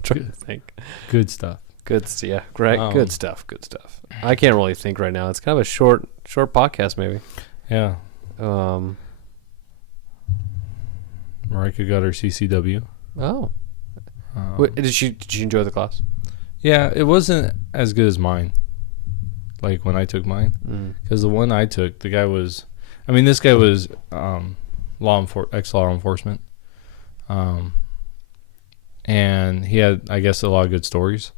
Trying to think. Good stuff. Good stuff. I can't really think right now. It's kind of a short podcast, maybe. Yeah. Marika got her CCW. Oh. Did she enjoy the class? Yeah, it wasn't as good as mine. like when I took mine, because the one I took, the guy was, I mean, this guy was ex-law enforcement, and he had, I guess, a lot of good stories.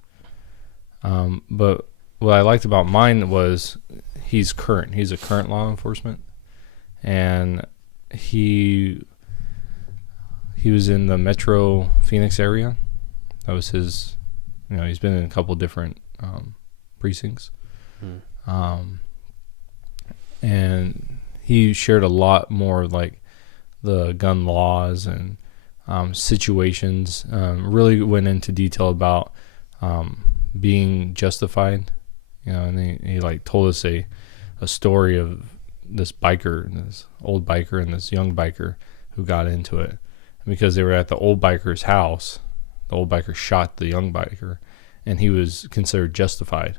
But what I liked about mine was he's current. He's a current law enforcement, and he was in the Metro Phoenix area. That was his. He's been in a couple different precincts, and he shared a lot more like the gun laws and situations. Really went into detail about being justified, and he like told us a story of this old biker and this young biker who got into it. And because they were at the old biker's house, the old biker shot the young biker, and he was considered justified,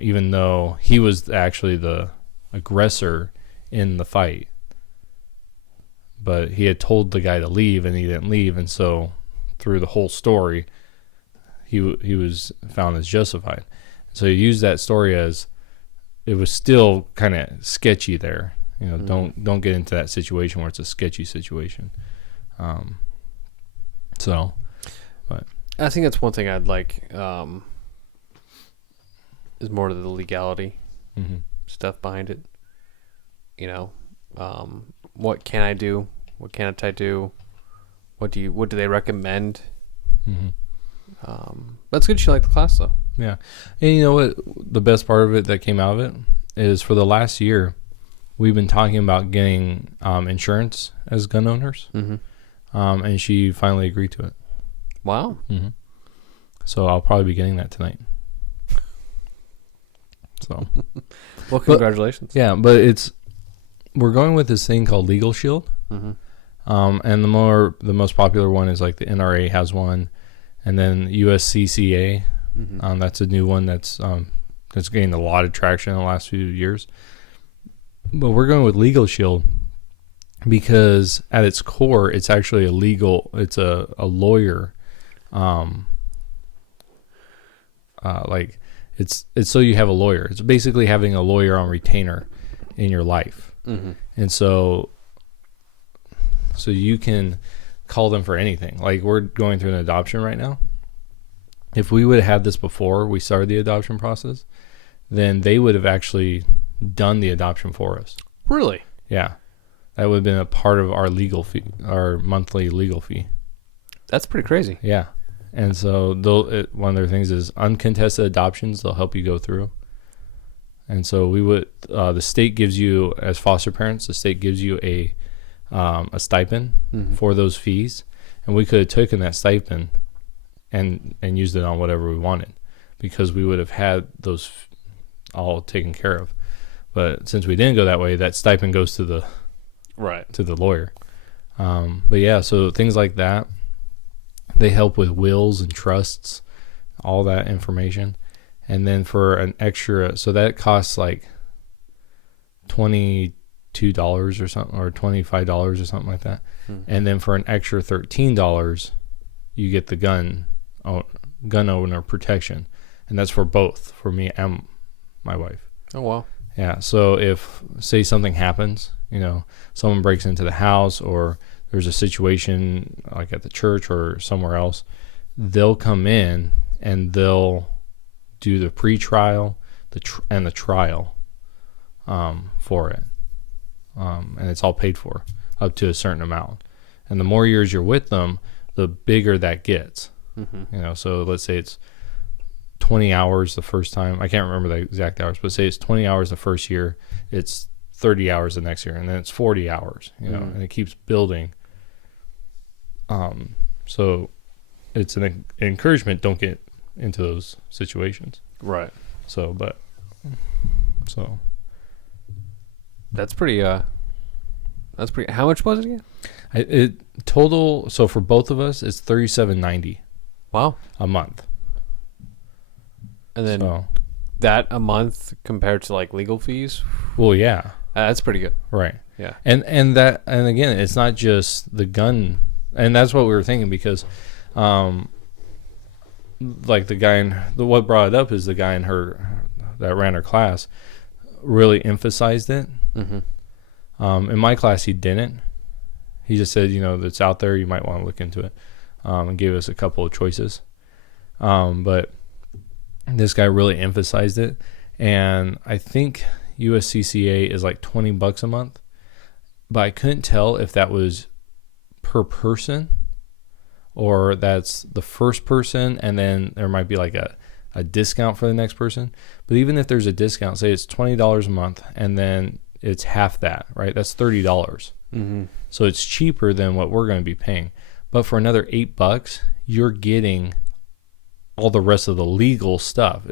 even though he was actually the aggressor in the fight. But he had told the guy to leave, and he didn't leave, and so through the whole story, he was found as justified. So he used that story as it was still kind of sketchy there. Don't get into that situation where it's a sketchy situation. But I think that's one thing I'd like is more of the legality stuff behind it. What can I do? What can't I do? What do they recommend? That's good. You like the class though. Yeah, and you know what? The best part of it that came out of it is for the last year, we've been talking about getting insurance as gun owners, and she finally agreed to it. Wow. So I'll probably be getting that tonight. So, well, congratulations. But we're going with this thing called Legal Shield, and the most popular one is like the NRA has one, and then USCCA. That's a new one that's gained a lot of traction in the last few years. But we're going with Legal Shield because at its core, it's actually it's a lawyer. Like it's so you have a lawyer. It's basically having a lawyer on retainer in your life. And so you can call them for anything. Like we're going through an adoption right now. If we would have had this before we started the adoption process, then they would have actually done the adoption for us. Really? Yeah. That would have been a part of our legal fee, our monthly legal fee. That's pretty crazy. Yeah. And so one of their things is uncontested adoptions. They'll help you go through. And so the state gives you, as foster parents, the state gives you a stipend for those fees. And we could have taken that stipend and used it on whatever we wanted because we would have had those all taken care of. But since we didn't go that way, that stipend goes to the lawyer. But yeah, so things like that, they help with wills and trusts, all that information. And then for an extra, so that costs like $22 or something, or $25 or something like that. And then for an extra $13, you get the gun owner protection, and that's for both, for me and my wife. Oh wow. Yeah. So if say something happens, someone breaks into the house or there's a situation like at the church or somewhere else, they'll come in and they'll do the pre-trial and the trial for it, and it's all paid for up to a certain amount. And the more years you're with them, the bigger that gets. So let's say it's 20 hours the first time. I can't remember the exact hours, but say it's 20 hours the first year, it's 30 hours the next year, and then it's 40 hours, and it keeps building. So it's an encouragement, don't get into those situations. Right. So that's pretty, how much was it again? It total, so for both of us, it's $37.90. Wow. A month. And then that a month compared to like legal fees? Well, yeah. That's pretty good. Right. Yeah. And again, it's not just the gun, and that's what we were thinking because like the guy what brought it up is the guy and that ran our class really emphasized it. Mm-hmm. In my class, he didn't. He just said, that's out there. You might want to look into it, and gave us a couple of choices. But this guy really emphasized it, and I think USCCA is like $20 a month, but I couldn't tell if that was per person or that's the first person, and then there might be like a discount for the next person. But even if there's a discount, say it's $20 a month, and then it's half that, right? That's $30. Mm-hmm. So it's cheaper than what we're going to be paying. But for another $8, you're getting all the rest of the legal stuff.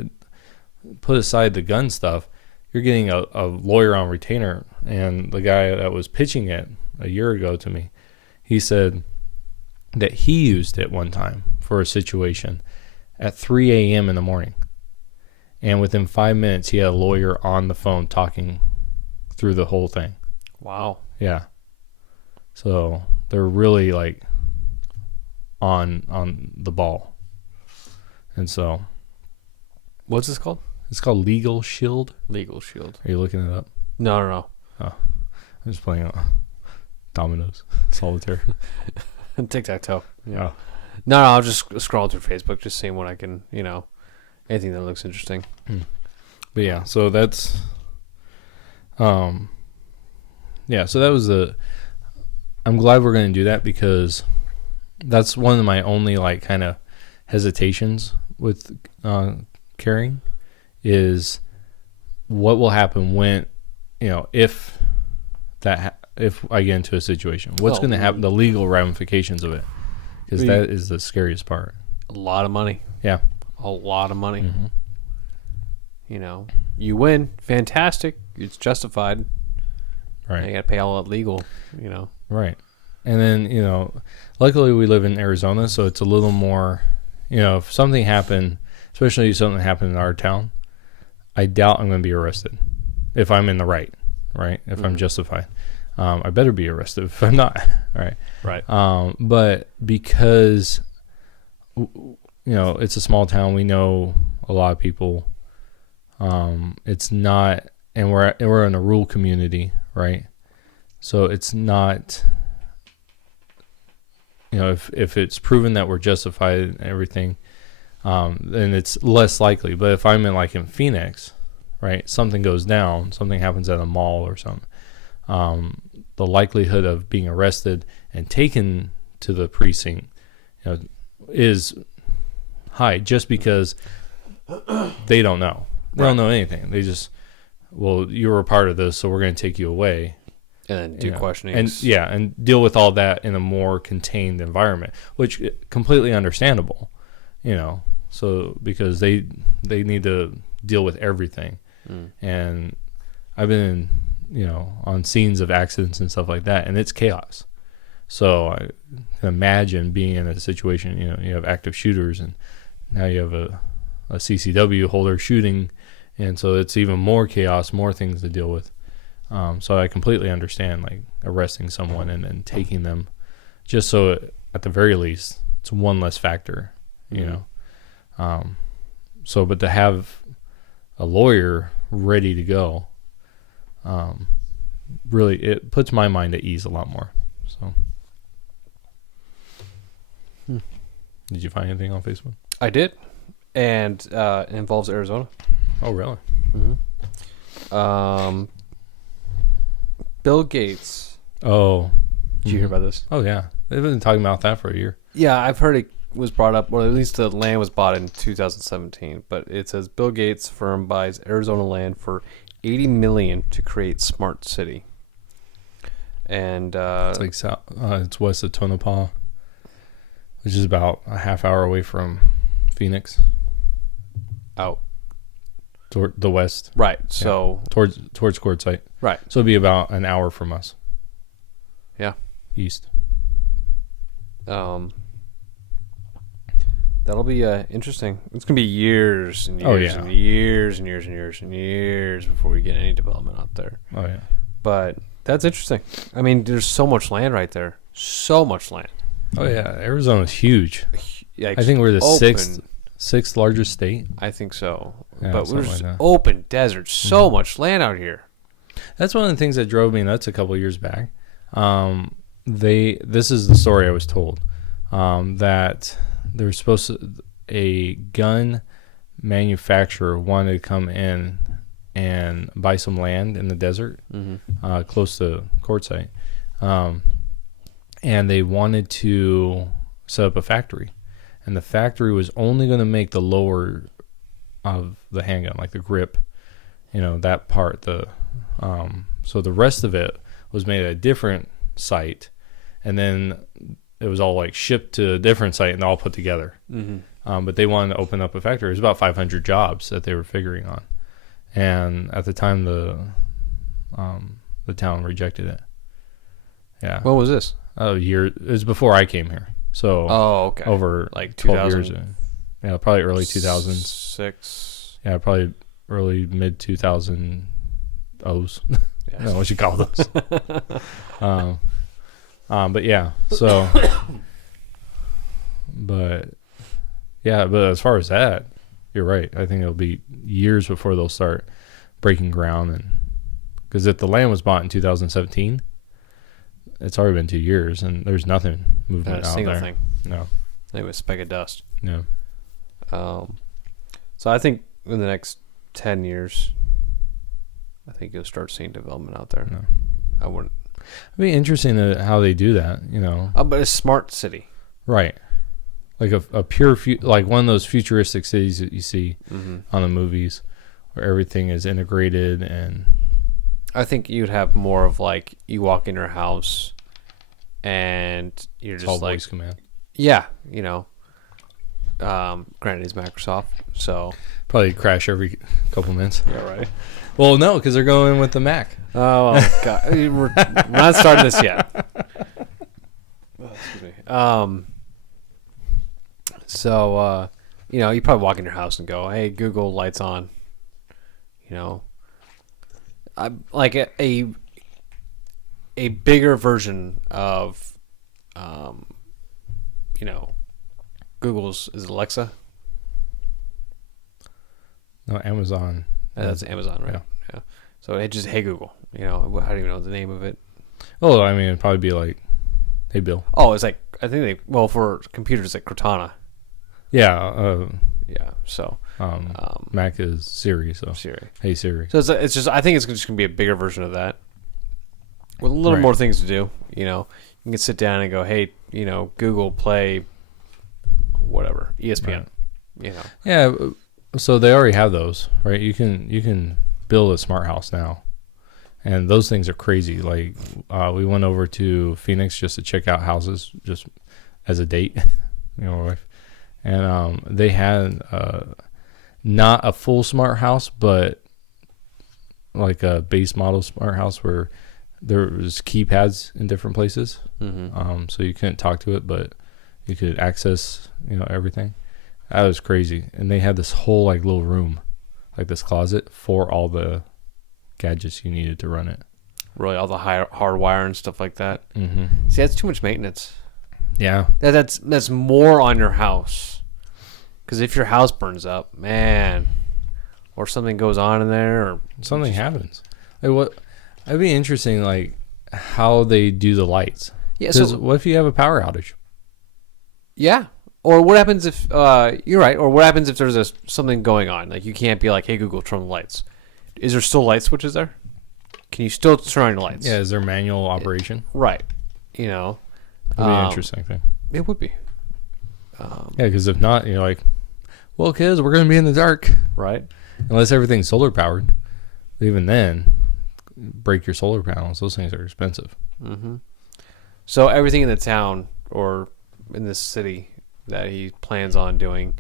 Put aside the gun stuff, you're getting a lawyer on retainer. And the guy that was pitching it a year ago to me, he said that he used it one time for a situation at 3 a.m. in the morning. And within 5 minutes, he had a lawyer on the phone talking through the whole thing. Wow. Yeah. So they're really like on the ball. And so, what's this called? It's called Legal Shield. Legal Shield. Are you looking it up? No. Oh, I'm just playing dominoes, solitaire. Tic-tac-toe. Yeah. Oh. No, I'll just scroll through Facebook, just seeing what I can, anything that looks interesting. But yeah, so that's, so that was I'm glad we're going to do that, because that's one of my only like kind of hesitations with carrying is what will happen when, if I get into a situation, what's going to happen, the legal ramifications of it, because that is the scariest part. A lot of money. Yeah. A lot of money. Mm-hmm. You win, fantastic, it's justified. Right. You got to pay all that legal, Right. And then, luckily we live in Arizona, so it's a little more, if something happened, especially something happened in our town, I doubt I'm going to be arrested if I'm in the right? If I'm justified. I better be arrested if I'm not, right? Right. But because, it's a small town, we know a lot of people. It's not, and we're in a rural community, right? So it's not, if it's proven that we're justified and everything, then it's less likely. But if I'm in Phoenix, right, something goes down, something happens at a mall or something, the likelihood of being arrested and taken to the precinct, is high, just because they don't know. They don't know anything. They just, you were a part of this, so we're going to take you away. And then do questioning. And deal with all that in a more contained environment, which completely understandable, so because they need to deal with everything. And I've been, on scenes of accidents and stuff like that, and it's chaos. So I can imagine being in a situation, you have active shooters, and now you have a CCW holder shooting, and so it's even more chaos, more things to deal with. So I completely understand arresting someone and then taking them, just so at the very least it's one less factor, So, but to have a lawyer ready to go, really it puts my mind at ease a lot more. So, Did you find anything on Facebook? I did, and it involves Arizona. Oh, really? Mm-hmm. Bill Gates. Oh. Did you hear about this? Oh, yeah. They've been talking about that for a year. Yeah, I've heard it was brought up, or at least the land was bought in 2017. But it says Bill Gates' firm buys Arizona land for $80 million to create smart city. And it's south. It's west of Tonopah, which is about a half hour away from Phoenix. Out toward the west. Right. So towards Quartzsite. Right. So it'd be about an hour from us. Yeah. East. That'll be interesting. It's gonna be years and years and years and years and years and years before we get any development out there. Oh yeah. But that's interesting. I mean, there's so much land right there. So much land. Oh yeah, Arizona's huge. Like, I think we're the sixth largest state. I think so. Yeah, but we're something just like that. open desert. So much land out here. That's one of the things that drove me nuts a couple of years back. This is the story I was told, that there was supposed to, a gun manufacturer wanted to come in and buy some land in the desert, close to Quartzsite, and they wanted to set up a factory, and the factory was only going to make the lower of the handgun, like the grip, that part. So the rest of it was made at a different site, and then it was all like shipped to a different site and all put together. But they wanted to open up a factory. It was about 500 jobs that they were figuring on, and at the time the town rejected it. Yeah. What was this? It was before I came here. So okay. over like 12 years. 2000. Yeah, probably early 2000s. 6. Yeah, probably early mid 2000s. I don't know what you call those. But yeah, so but as far as that, you're right. I think it'll be years before they'll start breaking ground, and because if the land was bought in 2017, it's already been 2 years and there's nothing moving out there. Not a single thing. No. It was a speck of dust. No. So I think in the next 10 years, I think you'll start seeing development out there. No. I wouldn't. It'd be interesting how they do that, But a smart city. Right. Like a pure, like one of those futuristic cities that you see on the movies where everything is integrated. And I think you'd have more of like you walk in your house and you're just all like voice command. Yeah, granted it's Microsoft, so probably crash every couple minutes. Yeah, right. Well, no, because they're going with the Mac. Oh God, we're not starting this yet. Excuse me. So you probably walk in your house and go, "Hey, Google, lights on." Like a bigger version of Google's, is it Alexa? No, Amazon. That's Amazon, right? Yeah. So it just, hey Google, I don't even know the name of it. Oh, I mean, it'd probably be like, hey Bill. Oh, it's like, I think for computers, like Cortana. Yeah. Yeah. So Mac is Siri. So Siri. Hey Siri. So it's just, I think it's just gonna be a bigger version of that with a little more things to do. You can sit down and go, hey, Google, play whatever, ESPN. Right. Yeah. So they already have those, right? You can build a smart house now, and those things are crazy. Like we went over to Phoenix just to check out houses, just as a date, my wife, and they had not a full smart house, but like a base model smart house where there was keypads in different places, so you couldn't talk to it, but you could access everything. That was crazy. And they had this whole like little room, like this closet for all the gadgets you needed to run it. Really, all the hardwire and stuff like that. Mm-hmm. See, that's too much maintenance. Yeah. That's more on your house. Because if your house burns up, man, or something goes on in there, or something happens. Like it'd be interesting, like how they do the lights. Yeah. So what if you have a power outage? Yeah. Or what happens if you're right? Or what happens if there's something going on? Like you can't be like, "Hey Google, turn on the lights." Is there still light switches there? Can you still turn on your lights? Yeah. Is there manual operation? Right. It'd be an interesting thing. It would be. Yeah, because if not, you're like, well, kids, we're gonna be in the dark, right? Unless everything's solar powered. Even then, break your solar panels. Those things are expensive. Mm-hmm. So everything in the town or in this city that he plans on doing,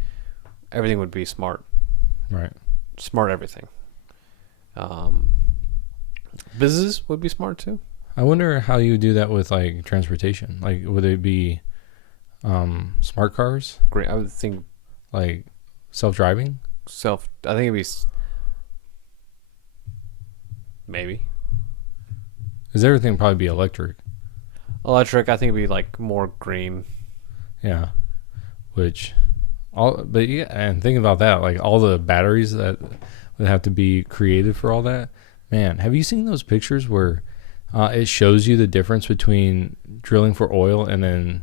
everything would be smart. Right. Smart everything. Business would be smart too. I wonder how you do that with like transportation. Like, would it be smart cars? Great. I would think like self-driving. I think it'd be maybe. Because everything would probably be electric. Electric. I think it'd be like more green. Yeah. Which But yeah, and think about that, like all the batteries that would have to be created for all that. Man, have you seen those pictures where it shows you the difference between drilling for oil and then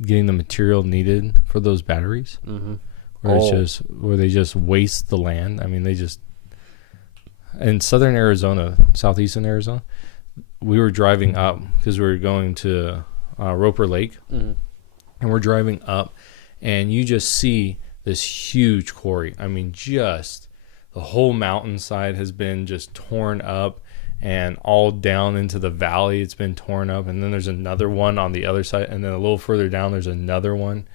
getting the material needed for those batteries? Mm-hmm. Where they just waste the land. I mean, they just in southern Arizona, southeastern Arizona, we were driving up because we were going to Roper Lake, and we're driving up, and you just see this huge quarry. I mean, just the whole mountainside has been just torn up, and all down into the valley it's been torn up, and then there's another one on the other side, and then a little further down there's another one,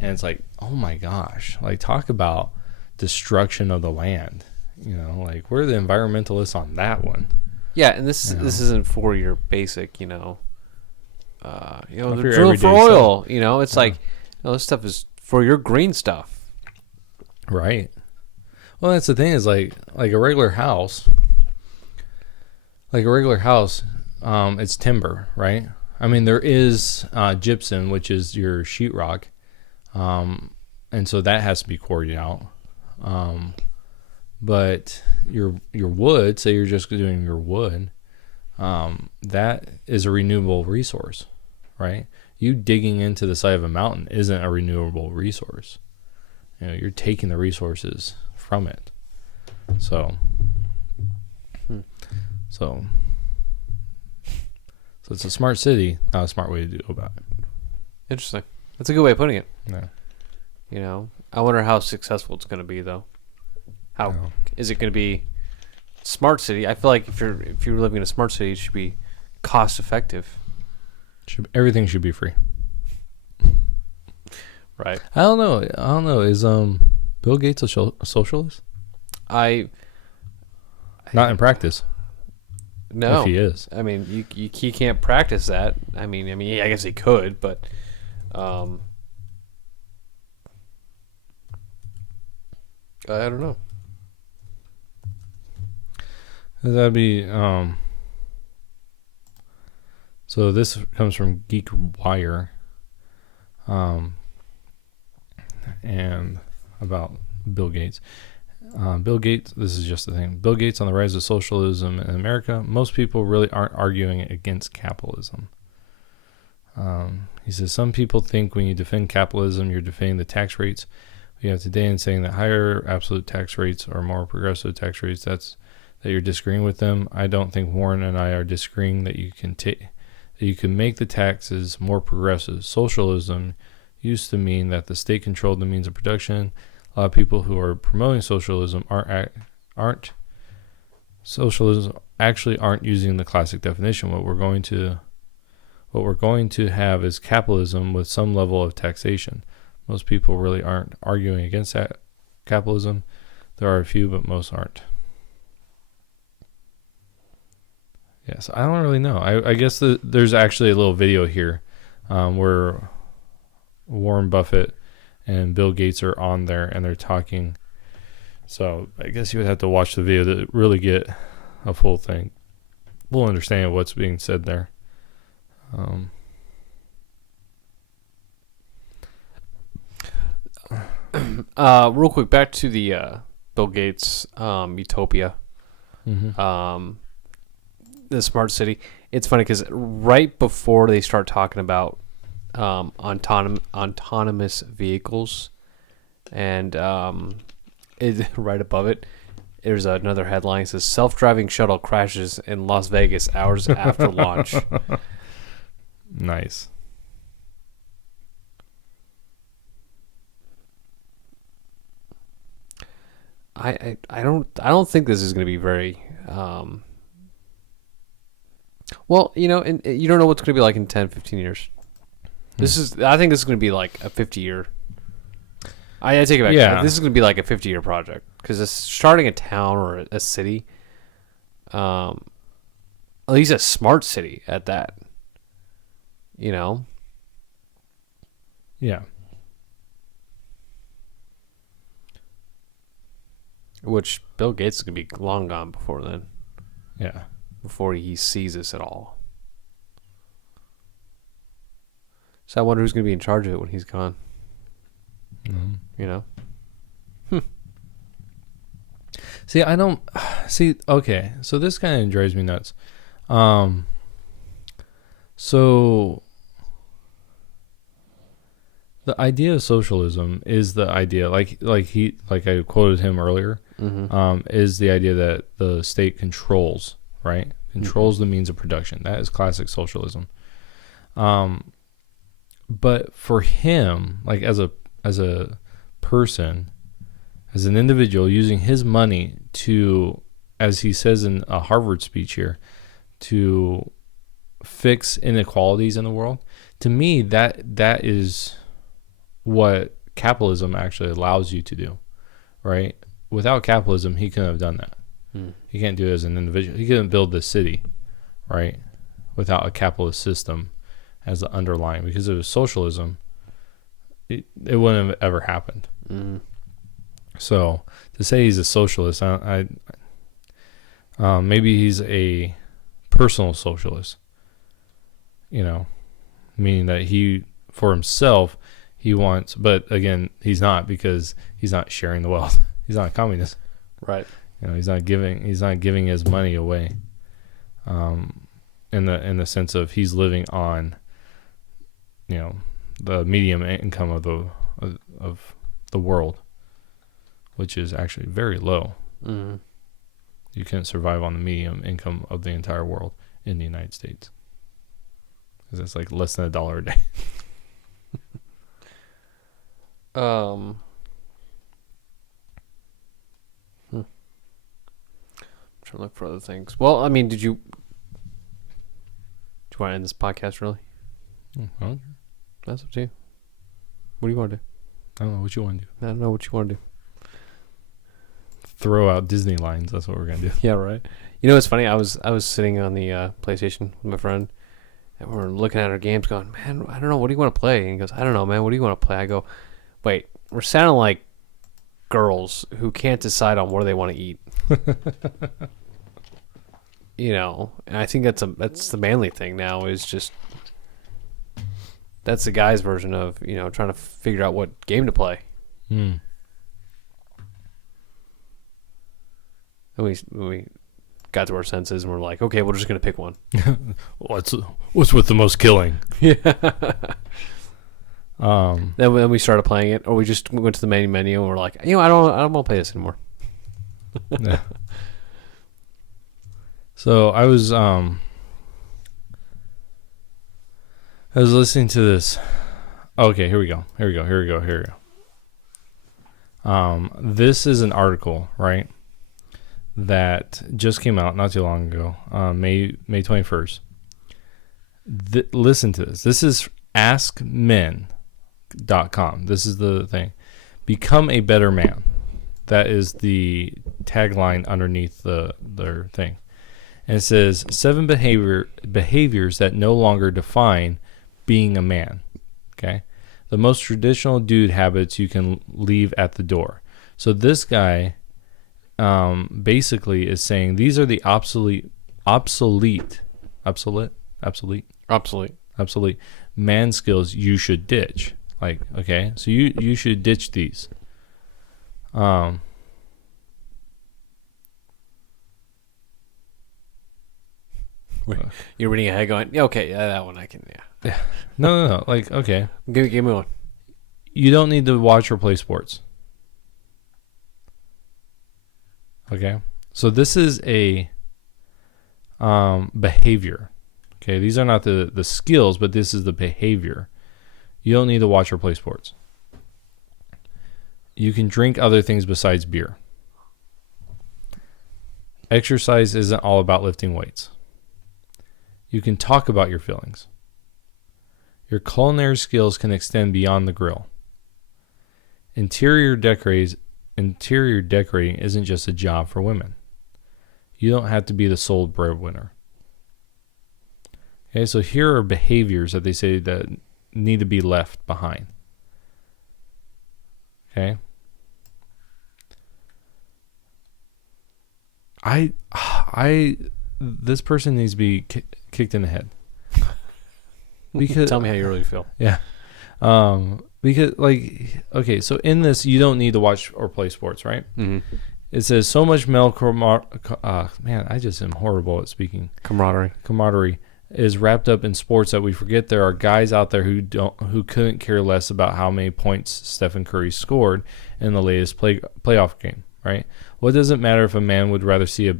and it's like, oh my gosh, like talk about destruction of the land. You know, like we're the environmentalists on that one. Yeah, and this isn't for your basic, the your drill for everyday oil. stuff. It's like, this stuff is for your green stuff. Right. Well, that's the thing is like a regular house. It's timber, right? I mean, there is gypsum, which is your sheetrock, and so that has to be quarried out. But your wood, say you're just doing your wood, that is a renewable resource, right? You digging into the side of a mountain isn't a renewable resource. You're taking the resources from it. So it's a smart city, not a smart way to go about it. Interesting. That's a good way of putting it. Yeah. I wonder how successful it's going to be, though. How is it going to be smart city? I feel like if you're living in a smart city, it should be cost effective. Everything should be free. Right. I don't know. Is Bill Gates a socialist? Not in practice. No. If he is. I mean, he can't practice that. I mean, I guess he could, but I don't know. That'd be so this comes from Geek Wire, and about Bill Gates. Bill Gates, this is just the thing. Bill Gates on the rise of socialism in America. Most people really aren't arguing against capitalism. He says some people think when you defend capitalism, you're defending the tax rates we have today and saying that higher absolute tax rates or more progressive tax rates, that you're disagreeing with them. I don't think Warren and I are disagreeing that you can make the taxes more progressive. Socialism used to mean that the state controlled the means of production. A lot of people who are promoting socialism aren't using the classic definition. What we're going to have is capitalism with some level of taxation. Most people really aren't arguing against that capitalism. There are a few, but most aren't. Yes, I don't really know. I guess there's actually a little video here where Warren Buffett and Bill Gates are on there and they're talking. So I guess you would have to watch the video to really get a full understanding of what's being said there. Real quick, back to the Bill Gates utopia. Mm-hmm. The smart city. It's funny because right before they start talking about autonomous vehicles, and right above it, there's another headline that says self-driving shuttle crashes in Las Vegas hours after launch. Nice. I don't think this is going to be very well, and you don't know what's going to be like in 10, 15 years. I think this is going to be like a 50-year. I take it back. Yeah. This is going to be like a 50-year project because it's starting a town or a city, at least a smart city at that. Yeah. Which Bill Gates is going to be long gone before then. Yeah. Before he sees this at all. So I wonder who's going to be in charge of it when he's gone. You know. See, I don't see. Okay, so this kind of drives me nuts. So the idea of socialism is the idea, like I quoted him earlier, is the idea that the state controls, right? Controls the means of production. That is classic socialism. But for him, like as a person, as an individual, using his money to, as he says in a Harvard speech here, to fix inequalities in the world, to me that is what capitalism actually allows you to do, right? Without capitalism, he couldn't have done that. He can't do it as an individual. He couldn't build this city, right, without a capitalist system as the underlying. Because if it was socialism, it wouldn't have ever happened. So to say he's a socialist, maybe he's a personal socialist, you know, meaning that he, for himself, he wants, but again, he's not, because he's not sharing the wealth. He's not a communist, right? You know, he's not giving his money away, in the sense of he's living on, you know, the medium income of the world, which is actually very low. You can't survive on the medium income of the entire world in the United States, because it's like less than $1 a day. I'm trying to look for other things. Well, I mean, do you want to end this podcast, really? Well, That's up to you. What do you want to do? I don't know what you want to do. I don't know what you want to do. Throw out Disney lines. That's what we're gonna do. Yeah, right. You know what's funny? I was sitting on the PlayStation with my friend, and we're looking at our games, going, "Man, I don't know. What do you want to play?" And he goes, "I don't know, man. What do you want to play?" I go, "Wait, we're sounding like girls who can't decide on what do they want to eat." You know, and I think that's the manly thing now, is just that's the guy's version of, you know, trying to figure out what game to play. And we got to our senses and we're like, okay, we're just gonna pick one. What's with the most killing? Yeah. Then we started playing it, or we just went to the main menu and we're like, you know, I don't want to play this anymore. Yeah. So I was listening to this. Okay, here we go. This is an article, right, that just came out not too long ago, May 21st. Listen to this. This is askmen.com. This is the thing. Become a better man. That is the tagline underneath their thing. And it says 7 behaviors that no longer define being a man. Okay? The most traditional dude habits you can leave at the door. So this guy basically is saying these are the obsolete man skills you should ditch. Like, okay, so you should ditch these. You're reading ahead going, yeah, okay, yeah, that one I can, yeah. No. Like, okay. Give me one. You don't need to watch or play sports. Okay. So this is a behavior. Okay. These are not the skills, but this is the behavior. You don't need to watch or play sports. You can drink other things besides beer. Exercise isn't all about lifting weights. You can talk about your feelings. Your culinary skills can extend beyond the grill. Interior decorating isn't just a job for women. You don't have to be the sole breadwinner. Okay, so here are behaviors that they say that need to be left behind. Okay. This person needs to be kicked in the head. Because tell me how you really feel. Yeah. Because, like, okay, so in this, you don't need to watch or play sports, right? Mm-hmm. It says so much male man, I just am horrible at speaking. Camaraderie is wrapped up in sports that we forget there are guys out there who couldn't care less about how many points Stephen Curry scored in the latest playoff game, right? What does it matter if a man would rather see a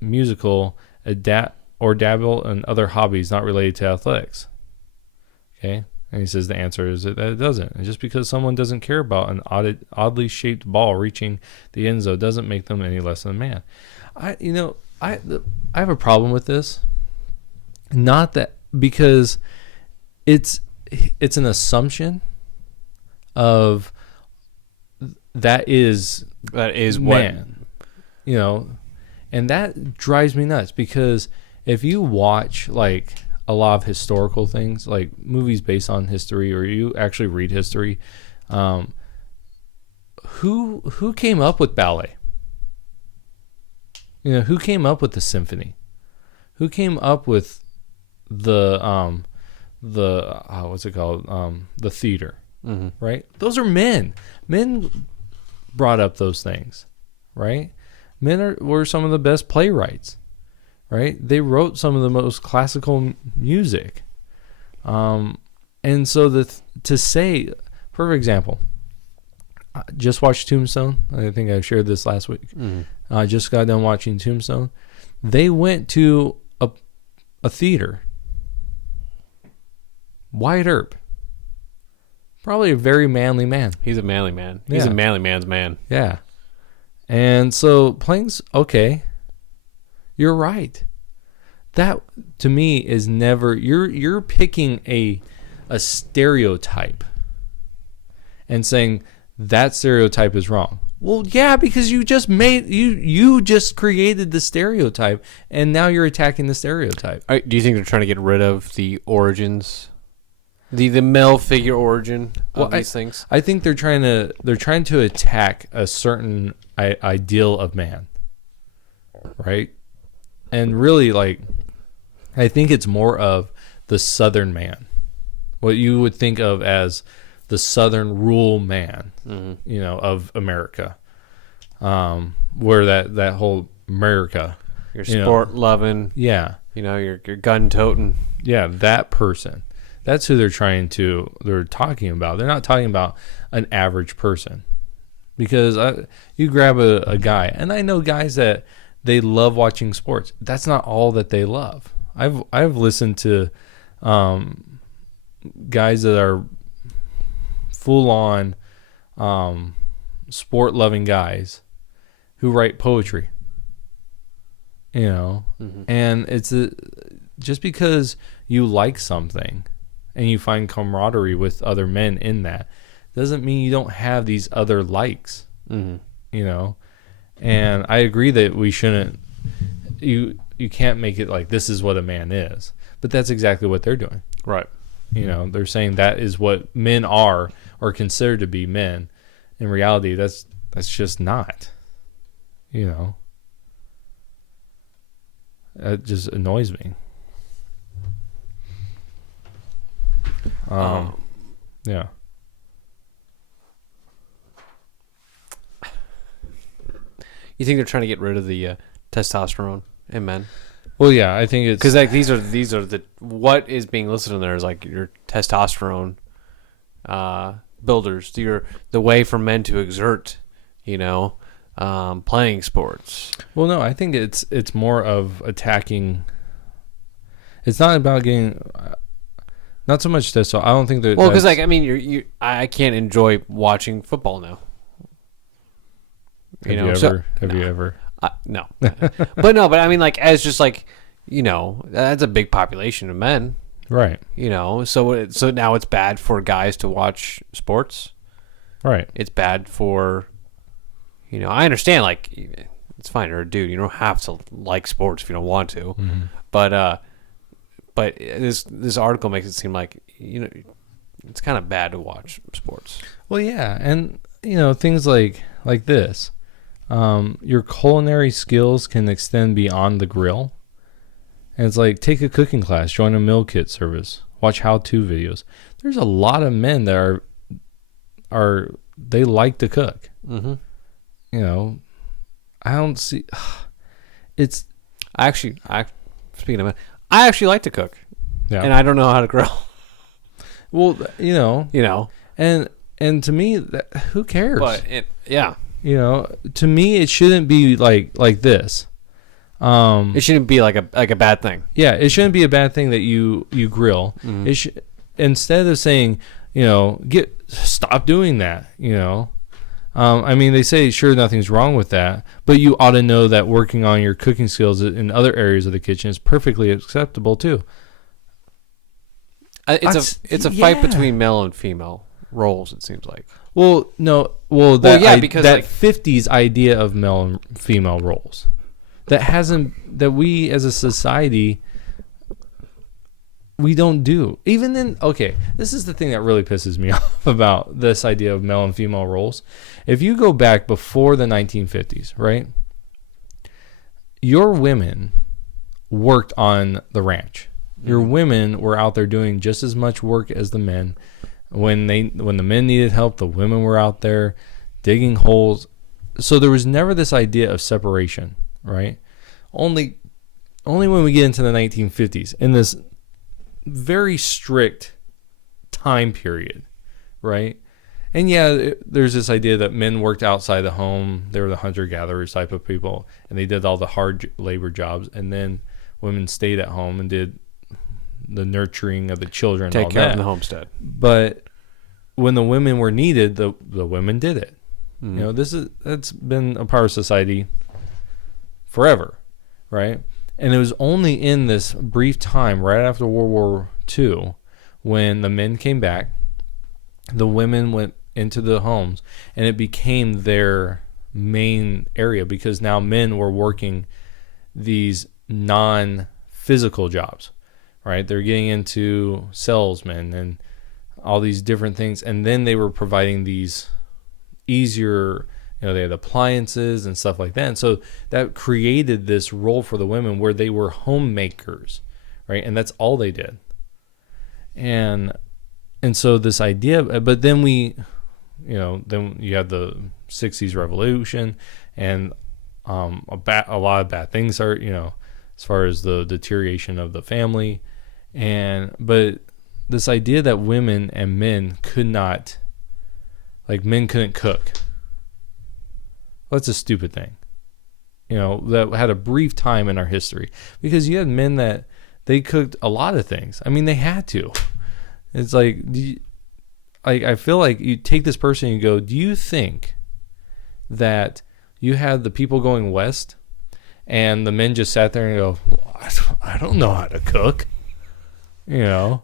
musical, or dabble in other hobbies not related to athletics? Okay. And he says the answer is that it doesn't. And just because someone doesn't care about an oddly shaped ball reaching the end zone doesn't make them any less than a man. I have a problem with this. Not that, because it's an assumption of that is man, and that drives me nuts, because if you watch like a lot of historical things, like movies based on history, or you actually read history, who came up with ballet? Who came up with the symphony? Who came up with the what's it called? The theater, mm-hmm. right? Those are men. Men brought up those things, right? Men were some of the best playwrights. Right? They wrote some of the most classical music. And so to say, perfect example, I just watched Tombstone. I think I shared this last week. Mm. I just got done watching Tombstone. They went to a theater. Wyatt Earp. Probably a very manly man. He's a manly man. He's a manly man's man. Yeah. And so playing's okay. You're right. That to me is never, you're picking a stereotype and saying that stereotype is wrong. Well, yeah, because you just created the stereotype, and now you're attacking the stereotype. Do you think they're trying to get rid of the origins, the male figure origin of these things? I think they're trying to attack a certain ideal of man, right? And really, like, I think it's more of the Southern man, what you would think of as the Southern rural man, mm-hmm. Of America, where that whole America, your sport loving, yeah, your gun toting, yeah, that person. That's who they're talking about. They're not talking about an average person, because you grab a guy, and I know guys that they love watching sports. That's not all that they love. I've listened to guys that are full on sport loving guys who write poetry. mm-hmm. And it's just because you like something and you find camaraderie with other men in that doesn't mean you don't have these other likes. Mm-hmm. And I agree that we shouldn't. You can't make it like this is what a man is, but that's exactly what they're doing. Right. They're saying that is what men are or considered to be men. In reality, that's just not. It just annoys me. Yeah. You think they're trying to get rid of the testosterone in men? Well, yeah, I think it's because like these are the what is being listed in there is like your testosterone builders. The way for men to exert, playing sports. Well, no, I think it's more of attacking. It's not about getting. Not so much testosterone. I don't think that. Well, because I can't enjoy watching football now. Have you ever? No, but I mean, like, as just like, that's a big population of men, right? So now it's bad for guys to watch sports, right? It's bad for, I understand, like, it's fine, you're a dude, you don't have to like sports if you don't want to, mm-hmm. but this article makes it seem like it's kind of bad to watch sports. Well, yeah, and things like this. Your culinary skills can extend beyond the grill. And it's like, take a cooking class, join a meal kit service. watch how-to videos. There's a lot of men that they like to cook. Mm-hmm. You know, I don't see. It's speaking of it, I actually like to cook, and I don't know how to grill. Well, you know, and to me, who cares? But you know, to me, it shouldn't be like this. It shouldn't be like a bad thing. Yeah, it shouldn't be a bad thing that you grill. Mm-hmm. Instead of saying, you know, stop doing that. You know, I mean, they say sure nothing's wrong with that, but you ought to know that working on your cooking skills in other areas of the kitchen is perfectly acceptable too. It's a fight between male and female roles. It seems like. Well, no. Well, because that 50s idea of male and female roles that we as a society we don't do. Even then, okay, this is the thing that really pisses me off about this idea of male and female roles. If you go back before the 1950s, right? Your women worked on the ranch. Your women were out there doing just as much work as the men. When the men needed help, the women were out there digging holes. So there was never this idea of separation, right? Only when we get into the 1950s, in this very strict time period, right? And there's this idea that men worked outside the home. They were the hunter-gatherers type of people, and they did all the hard labor jobs. And then women stayed at home and did the nurturing of the children, take care of the homestead. But when the women were needed, the women did it. Mm-hmm. You know, that's been a part of society forever, right? And it was only in this brief time right after World War II when the men came back, the women went into the homes, and it became their main area because now men were working these non-physical jobs, right? They're getting into salesmen and all these different things, and then they were providing these easier, you know, they had appliances and stuff like that. And so that created this role for the women where they were homemakers, right? And that's all they did. And so this idea, but then then you had the 60s revolution, and a lot of bad things are, you know, as far as the deterioration of the family. But this idea that women and men men couldn't cook. Well, that's a stupid thing. You know, that had a brief time in our history because you had men that they cooked a lot of things. I mean, they had to. It's like, I feel like you take this person and you go, do you think that you had the people going west and the men just sat there and go, well, I don't know how to cook, you know?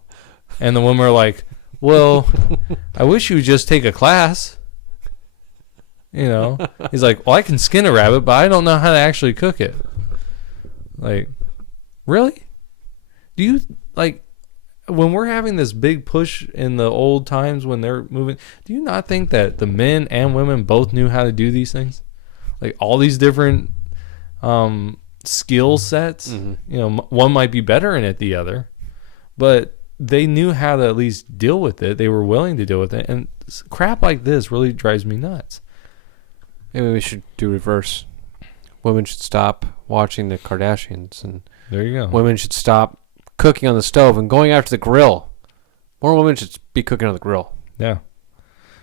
And the women are like, well, I wish you would just take a class. You know, he's like, well, I can skin a rabbit, but I don't know how to actually cook it. Like, really? Do you, like, when we're having this big push in the old times when they're moving, do you not think that the men and women both knew how to do these things? Like, all these different skill sets, mm-hmm. You know, one might be better in it than the other, but they knew how to at least deal with it. They were willing to deal with it. And crap like this really drives me nuts. Maybe we should do reverse. Women should stop watching the Kardashians, and there you go. Women should stop cooking on the stove and going after the grill. More women should be cooking on the grill. Yeah,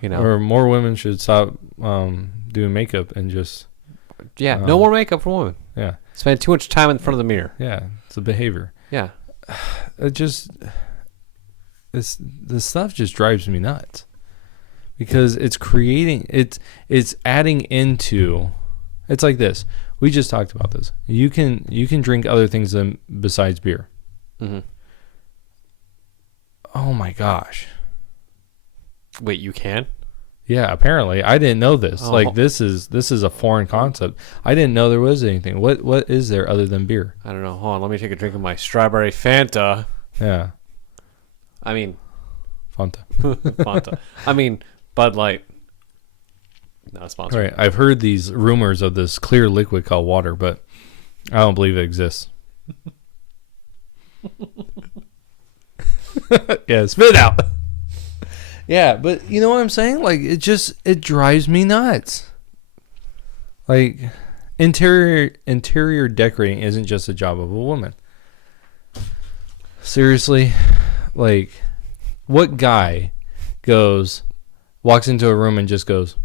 you know, or more women should stop doing makeup and just no more makeup for women. Yeah, spend too much time in front of the mirror. Yeah, it's a behavior. Yeah, this stuff just drives me nuts. Because it's adding into, it's like this. We just talked about this. You can drink other things besides beer. Mm-hmm. Oh my gosh! Wait, you can? Yeah, apparently I didn't know this. Oh. Like this is a foreign concept. I didn't know there was anything. What is there other than beer? I don't know. Hold on, let me take a drink of my strawberry Fanta. Yeah. I mean, Fanta. Fanta. I mean. Bud Light. Not sponsored. Right. I've heard these rumors of this clear liquid called water, but I don't believe it exists. Yeah, spit out. Yeah, but you know what I'm saying? Like, it drives me nuts. Like, interior decorating isn't just a job of a woman. Seriously, like, what guy walks into a room and just goes,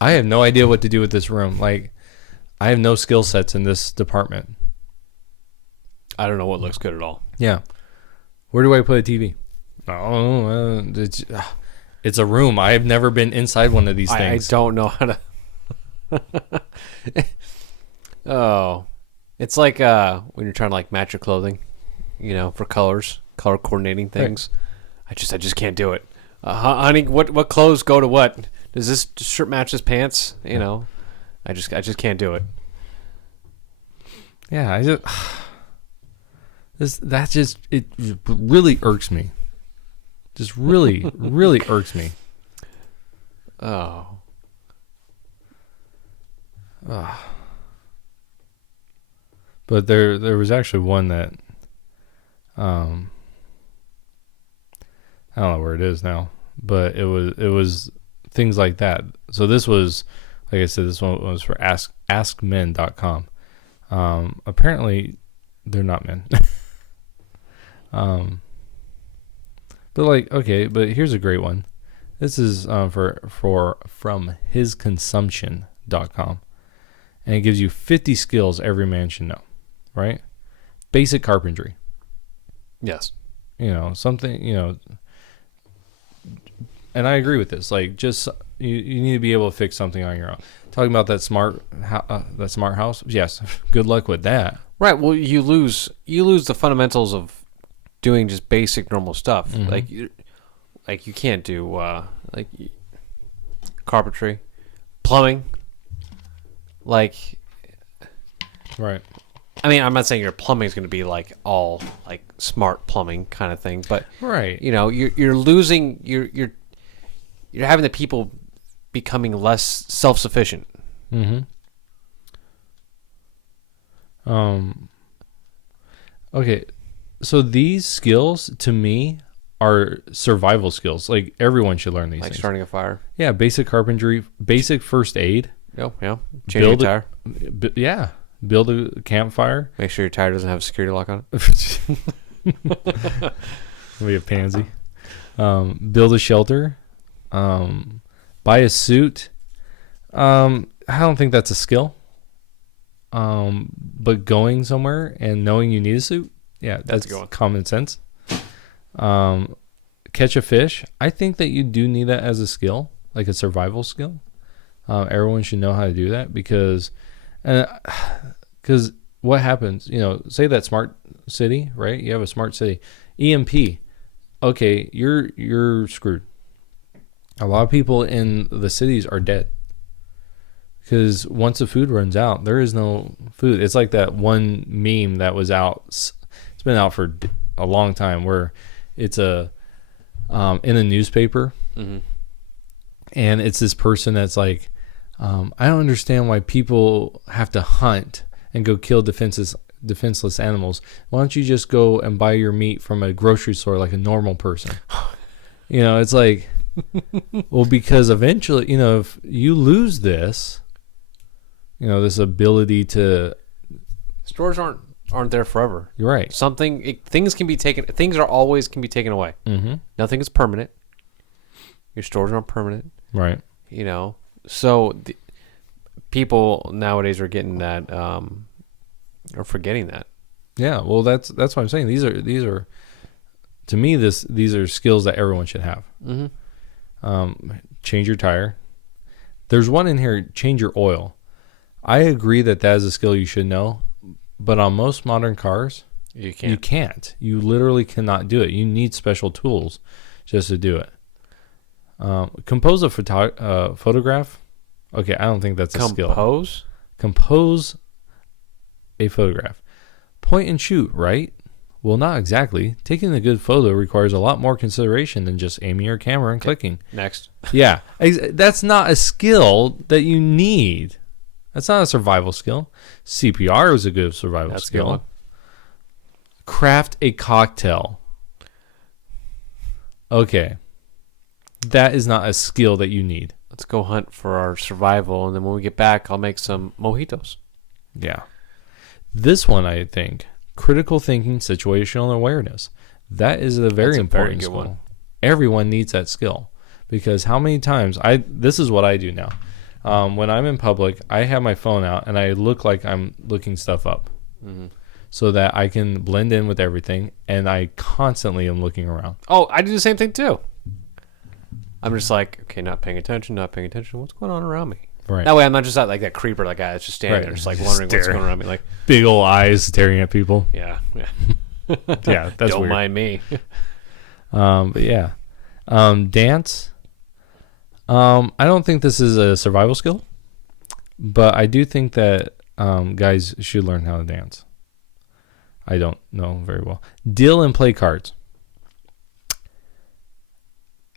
I have no idea what to do with this room. Like, I have no skill sets in this department. I don't know what looks good at all. Yeah. Where do I put a TV? Oh, it's a room. I've never been inside one of these things. I don't know how to. Oh, it's like when you're trying to like match your clothing, for color coordinating things. Right. I just can't do it. Honey, what clothes go to what? Does this shirt match this pants? I just can't do it. Yeah, it really irks me. Just really, really irks me. Oh. But there was actually one that I don't know where it is now, but it was things like that. So this was, like I said, this one was for askmen.com. Apparently they're not men. But like, okay, but here's a great one. This is from hisconsumption.com, and it gives you 50 skills every man should know, right? Basic carpentry. Yes. Something, and I agree with this. Like, just you need to be able to fix something on your own. Talking about that smart house. Yes. Good luck with that. Right. Well, you lose the fundamentals of doing just basic normal stuff. Mm-hmm. Like you can't do carpentry, plumbing. Like, right. I mean, I'm not saying your plumbing is going to be like all like smart plumbing kind of thing, but right. You're losing you're having the people becoming less self-sufficient. Mm-hmm. Okay, so these skills to me are survival skills. Like, everyone should learn these things. Like starting a fire. Yeah, basic carpentry, basic first aid. Oh, yeah. Change your tire. Build a campfire. Make sure your tire doesn't have a security lock on it. Be a pansy. Build a shelter. Buy a suit. I don't think that's a skill. But going somewhere and knowing you need a suit, yeah, that's common sense. Catch a fish. I think that you do need that as a skill, like a survival skill. Everyone should know how to do that because what happens, say that smart city, right? You have a smart city. EMP. Okay, you're screwed. A lot of people in the cities are dead. Because once the food runs out, there is no food. It's like that one meme that was out. It's been out for a long time where it's in a newspaper. Mm-hmm. And it's this person that's like, I don't understand why people have to hunt and go kill defenseless animals. Why don't you just go and buy your meat from a grocery store like a normal person? It's like, well, because eventually, if you lose this, this ability to... Stores aren't there forever. You're right. Things can be taken... Things always can be taken away. Mm-hmm. Nothing is permanent. Your stores aren't permanent. Right. So people nowadays are getting that... or forgetting that. Yeah, well, that's what I'm saying. These are to me, these are skills that everyone should have. Mm-hmm. Change your tire. There's one in here, change your oil. I agree that is a skill you should know, but on most modern cars, you can't. You literally cannot do it. You need special tools just to do it. Compose a photograph. Okay, I don't think that's a skill. Compose a photograph. Point and shoot, right? Well, not exactly. Taking a good photo requires a lot more consideration than just aiming your camera and clicking. Next. Yeah. That's not a skill that you need. That's not a survival skill. CPR is a good survival skill. Craft a cocktail. Okay. That is not a skill that you need. Let's go hunt for our survival, and then when we get back, I'll make some mojitos. Yeah. This one, I think, critical thinking, situational awareness. That is a very important skill. One. Everyone needs that skill, because how many times this is what I do now. When I'm in public, I have my phone out and I look like I'm looking stuff up, so that I can blend in with everything, and I constantly am looking around. Oh, I do the same thing too. I'm just like, okay, not paying attention. What's going on around me? Right. That way I'm not just like that creeper, like guy that's just standing there, just like wondering what's going on around me. Like big old eyes staring at people. Yeah. Yeah, that's Don't weird. mind me. But yeah. Dance. I don't think this is a survival skill, but I do think that guys should learn how to dance. I don't know very well. Deal and play cards.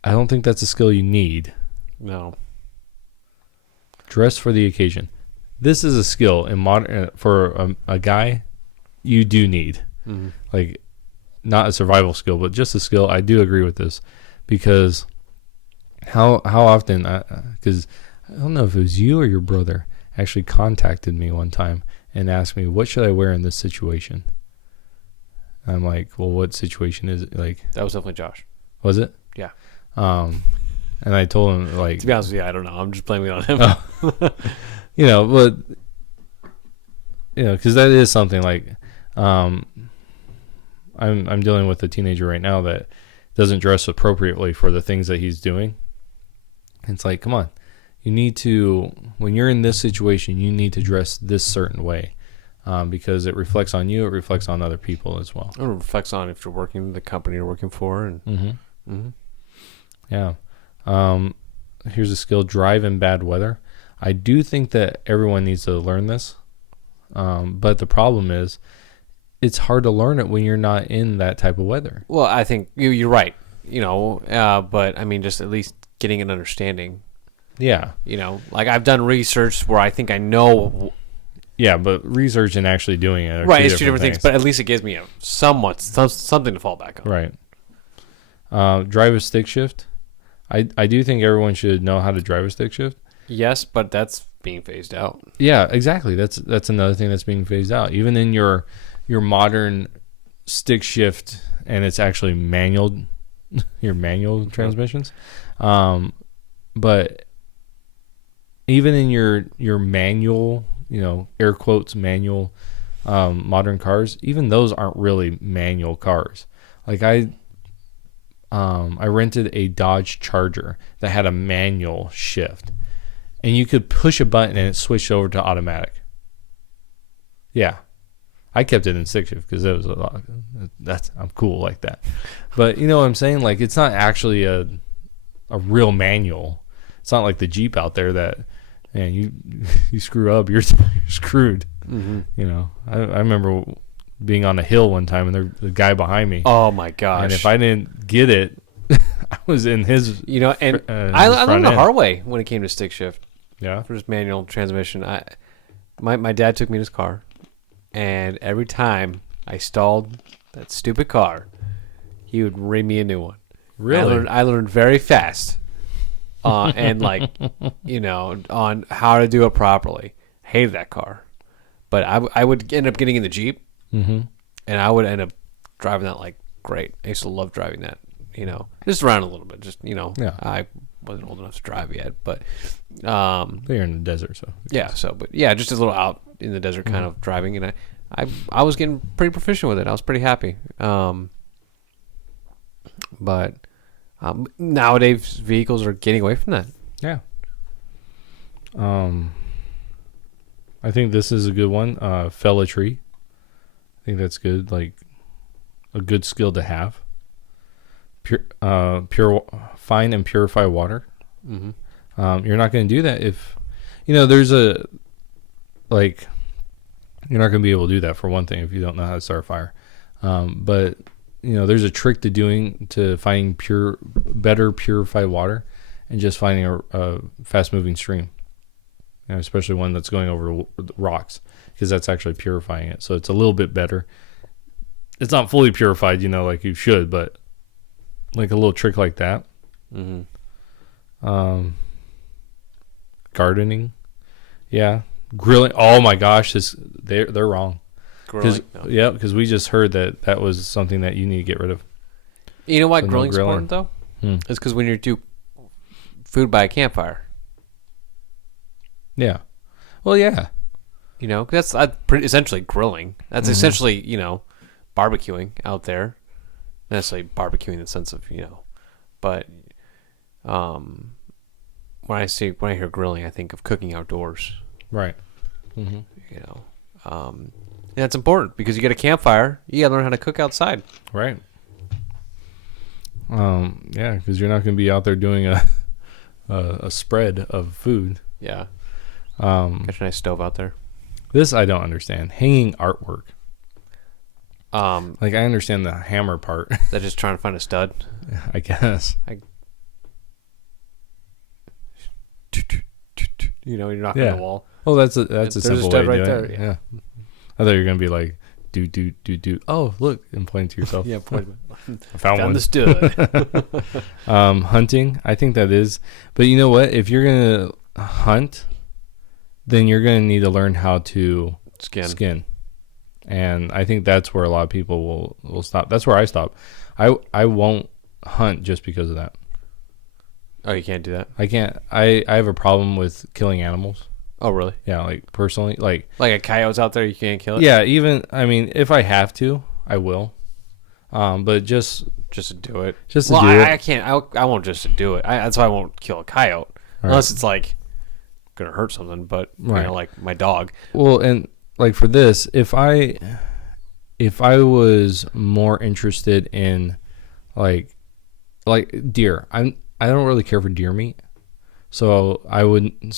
I don't think that's a skill you need. No. Dress for the occasion. This is a skill in modern for a guy. You do need like not a survival skill, but just a skill. I do agree with this, because how often? Because I don't know if it was you or your brother actually contacted me one time and asked me, what should I wear in this situation? I'm like, well, what situation is it? Like, that was definitely Josh. Was it? Yeah. And I told him, like, to be honest with you, I don't know. I'm just blaming it on him. But because that is something like, I'm dealing with a teenager right now that doesn't dress appropriately for the things that he's doing. It's like, come on, you need to, when you're in this situation, you need to dress this certain way, because it reflects on you. It reflects on other people as well. It reflects on if you're working the company you're working for. And yeah. Here's a skill: drive in bad weather. I do think that everyone needs to learn this, but the problem is, it's hard to learn it when you're not in that type of weather. Well, I think you're right. But I mean, just at least getting an understanding. Yeah. Like I've done research where I think I know. Yeah, but research and actually doing it are right. It's two different things, but at least it gives me something to fall back on. Right. Drive a stick shift. I do think everyone should know how to drive a stick shift. Yes, but that's being phased out. Yeah, exactly. That's another thing that's being phased out. Even in your modern stick shift, and it's actually manual, your manual transmissions. But even in your manual, air quotes manual, modern cars, even those aren't really manual cars. Like I rented a Dodge Charger that had a manual shift, and you could push a button and it switched over to automatic. Yeah. I kept it in stick shift because it was a lot. I'm cool like that. But you know what I'm saying? Like, it's not actually a real manual. It's not like the Jeep out there that, man, you screw up, you're screwed. I remember being on a hill one time and the guy behind me. Oh my gosh! And if I didn't get it, I was in his. I learned the hard way when it came to stick shift. Yeah. For just manual transmission, my dad took me in his car. And every time I stalled that stupid car, he would ring me a new one. Really? I learned very fast, and on how to do it properly. Hated that car, but I would end up getting in the Jeep, and I would end up driving that like great. I used to love driving that. Just around a little bit. Just Yeah. I wasn't old enough to drive yet, but you're in the desert, so yeah. So, but yeah, just a little out in the desert kind of driving, and I was getting pretty proficient with it. I was pretty happy. But nowadays vehicles are getting away from that. Yeah. I think this is a good one. Fell a tree. I think that's good. Like a good skill to have. Find and purify water. You're not going to do that if, there's a, like, you're not going to be able to do that for one thing if you don't know how to start a fire. But there's a trick to finding better purified water, and just finding a fast moving stream, especially one that's going over rocks, because that's actually purifying it. So it's a little bit better. It's not fully purified, like you should, but like a little trick like that. Gardening, yeah. Grilling. Oh my gosh, they're wrong. Grilling. No. Yeah, because we just heard that was something that you need to get rid of. You know why So no grilling's grilling. important though? It's because when you do food by a campfire, Yeah. Well, yeah. you know, that's essentially grilling. That's essentially, you know, barbecuing out there. Not necessarily barbecuing in the sense of, you know, but when I hear grilling, I think of cooking outdoors. Right. You know, and that's important because you get a campfire, you gotta learn how to cook outside. Right. Yeah, because you're not going to be out there doing a spread of food. Yeah. Get a nice stove out there. This I don't understand. Hanging artwork. Um, Like I understand the hammer part. they're just trying to find a stud. I guess. You know, you're knocking Yeah. on the wall. Oh, that's a There's a simple stud way right to do there, it. yeah. Yeah. I thought you were gonna be like do. Oh, look, and point to yourself. Yeah, I found one. the stud. Hunting, I think that is. But you know what? If you're gonna hunt, then you're gonna need to learn how to skin. And I think that's where a lot of people will stop. That's where I stop. I won't hunt just because of that. Oh, you can't do that? I can't. I have a problem with killing animals. Oh, really? Yeah, like personally, like Like a coyote's out there, you can't kill it? yeah. Even I mean, if I have to, I will. But just Just to do it. to do I it. can't. I won't just to do it. That's why I won't kill a coyote. Right. Unless it's like going to hurt something. But, you Right. know, like my dog. Well, and like for this, if I was more interested in like deer, I don't really care for deer meat. So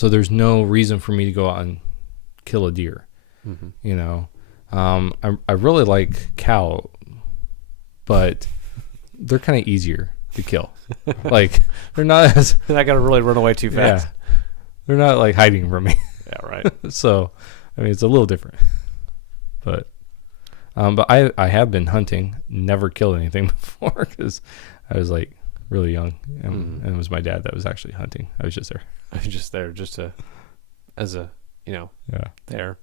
there's no reason for me to go out and kill a deer. You know, I really like cow, but they're kind of easier to kill. Like they're not as I got to really run away too fast. yeah, they're not like hiding from me. Yeah, right. So, I mean, it's a little different. But I have been hunting, never killed anything before because I was like really young, and it was my dad that was actually hunting. I was just there. I was just there just to, as a, you know, Yeah. there.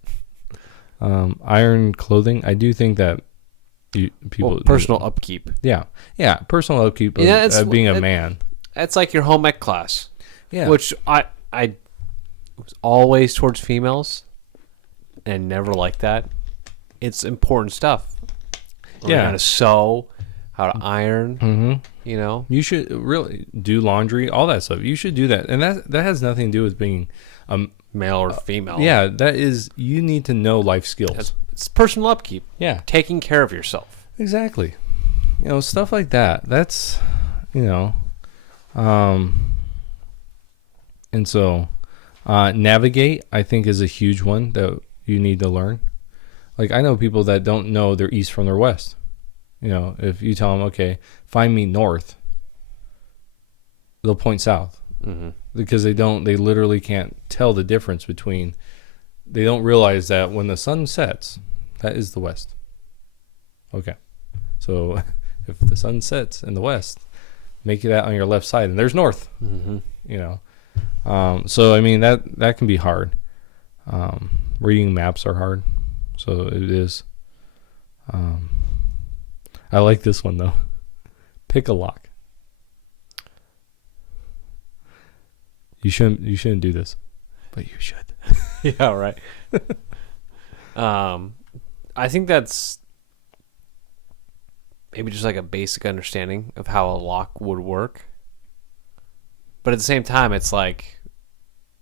Iron clothing. I do think that people Personal upkeep. Yeah, personal upkeep of, Yeah, it's- being a man. That's like your home ec class. Yeah, Which I was always towards females and never like that. It's important stuff. Yeah. How to sew, how to iron, you know. you should really do laundry, all that stuff. You should do that, and that has nothing to do with being Male or female. Yeah, that is, you need to know life skills. It's personal upkeep. Yeah, Taking care of yourself. exactly. You know, stuff like that. That's, you know, and so navigate, I think, is a huge one that you need to learn. Like, I know people that don't know their east from their west. You know, if you tell them, okay, find me north, they'll point south. Because they literally can't tell the difference between, they don't realize that when the sun sets, that is the west. Okay. So if the sun sets in the west, make that on your left side, and there's north. You know, so I mean that can be hard. Reading maps are hard, so it is. I like this one though. Pick a lock. You shouldn't do this, but you should. Yeah, right. I think that's maybe just like a basic understanding of how a lock would work. But at the same time, it's like,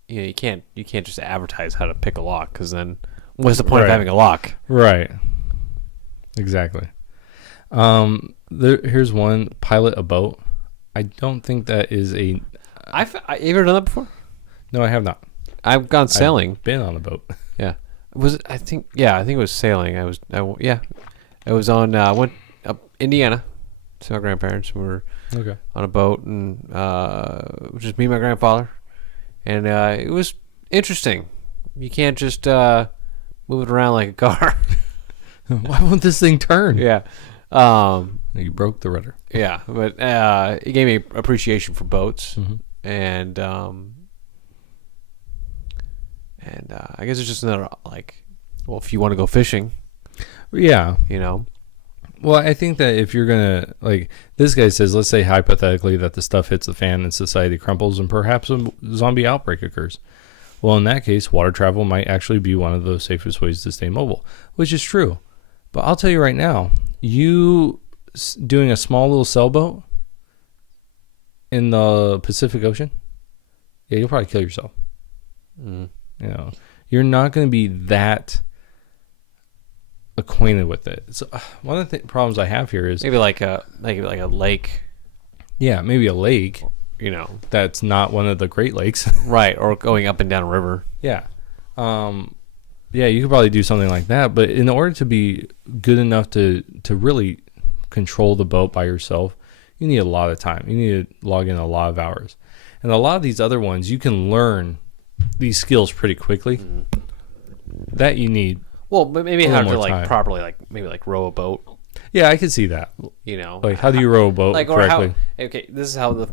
you know, you can't just advertise how to pick a lock, because then what's the point of Right. having a lock? Right. Exactly. Here's one: pilot a boat. I don't think that is a. You ever done that before? No, I have not. I've gone sailing. I've been on a boat. Yeah. Was it? I think it was sailing. I was on. I went up Indiana to my grandparents. We were Okay. on a boat, and just me and my grandfather, and it was interesting. You can't just move it around like a car. Why won't this thing turn? Yeah. You broke the rudder. Yeah, but it gave me appreciation for boats, and I guess it's just another like, well, if you want to go fishing, Yeah. Well, I think that if you're gonna like this guy says, let's say hypothetically that the stuff hits the fan and society crumples and perhaps a zombie outbreak occurs. Well, in that case, water travel might actually be one of the safest ways to stay mobile, which is true. But I'll tell you right now, you doing a small little sailboat in the Pacific Ocean, yeah, you'll probably kill yourself. You're not going to be that acquainted with it. So one of the problems I have here is maybe like a lake. Yeah, maybe a lake. That's not one of the Great Lakes. Right, or going up and down a river. Yeah. Yeah, you could probably do something like that, but in order to be good enough to really control the boat by yourself, you need a lot of time. You need to log in a lot of hours. And a lot of these other ones, you can learn these skills pretty quickly. That you need. Well, but maybe how to time. properly maybe row a boat. Yeah, I could see that. Like how do you row a boat correctly? Okay, this is how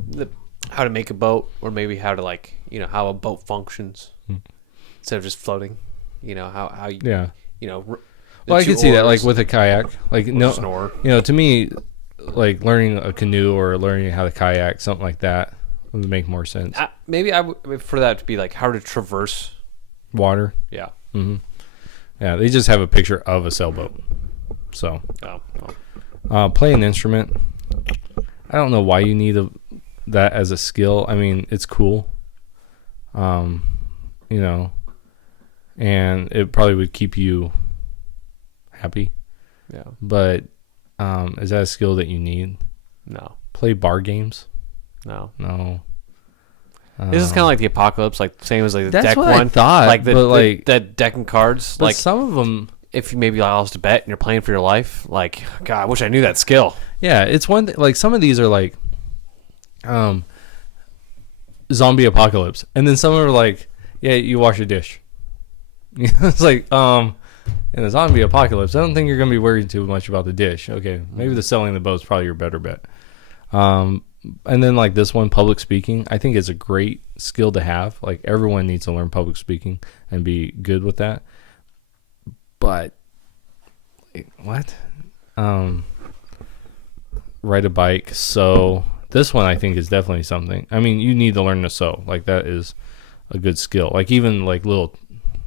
how to make a boat, or maybe how to how a boat functions instead of just floating. How you Well, I could see that like with a kayak, snore. To me, like learning a canoe or learning how to kayak, something like that would make more sense. Maybe I would prefer that to be like how to traverse water. Yeah. Yeah, they just have a picture of a sailboat. So, play an instrument. I don't know why you need that as a skill. I mean, it's cool. And it probably would keep you happy. Yeah. But is that a skill that you need? No. Play bar games? No. This is kind of like the apocalypse, like same as like the That's deck what one. I thought, like the deck and cards. But Like some of them, if you maybe lost a bet and you're playing for your life, like God, I wish I knew that skill. yeah, it's one like some of these are like, zombie apocalypse, and then some are like, yeah, you wash your dish. It's like, in a zombie apocalypse, I don't think you're gonna be worried too much about the dish. Okay, maybe the selling the boat is probably your better bet. And then like this one, public speaking, I think is a great skill to have. Like everyone needs to learn public speaking and be good with that. But what? Ride a bike. So this one I think is definitely something. I mean, you need to learn to sew. Like that is a good skill. Like even like little,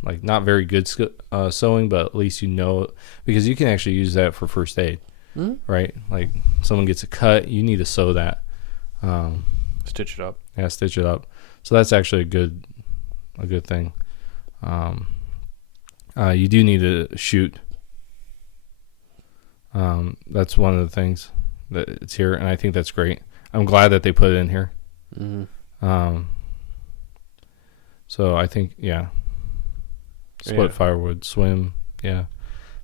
like not very good sewing, but at least because you can actually use that for first aid. Right? Like someone gets a cut, you need to sew that. Stitch it up. Yeah, stitch it up. So that's actually a good thing. You do need to shoot. That's one of the things that it's here, and I think that's great. I'm glad that they put it in here. So I think, yeah. Split firewood, swim, yeah.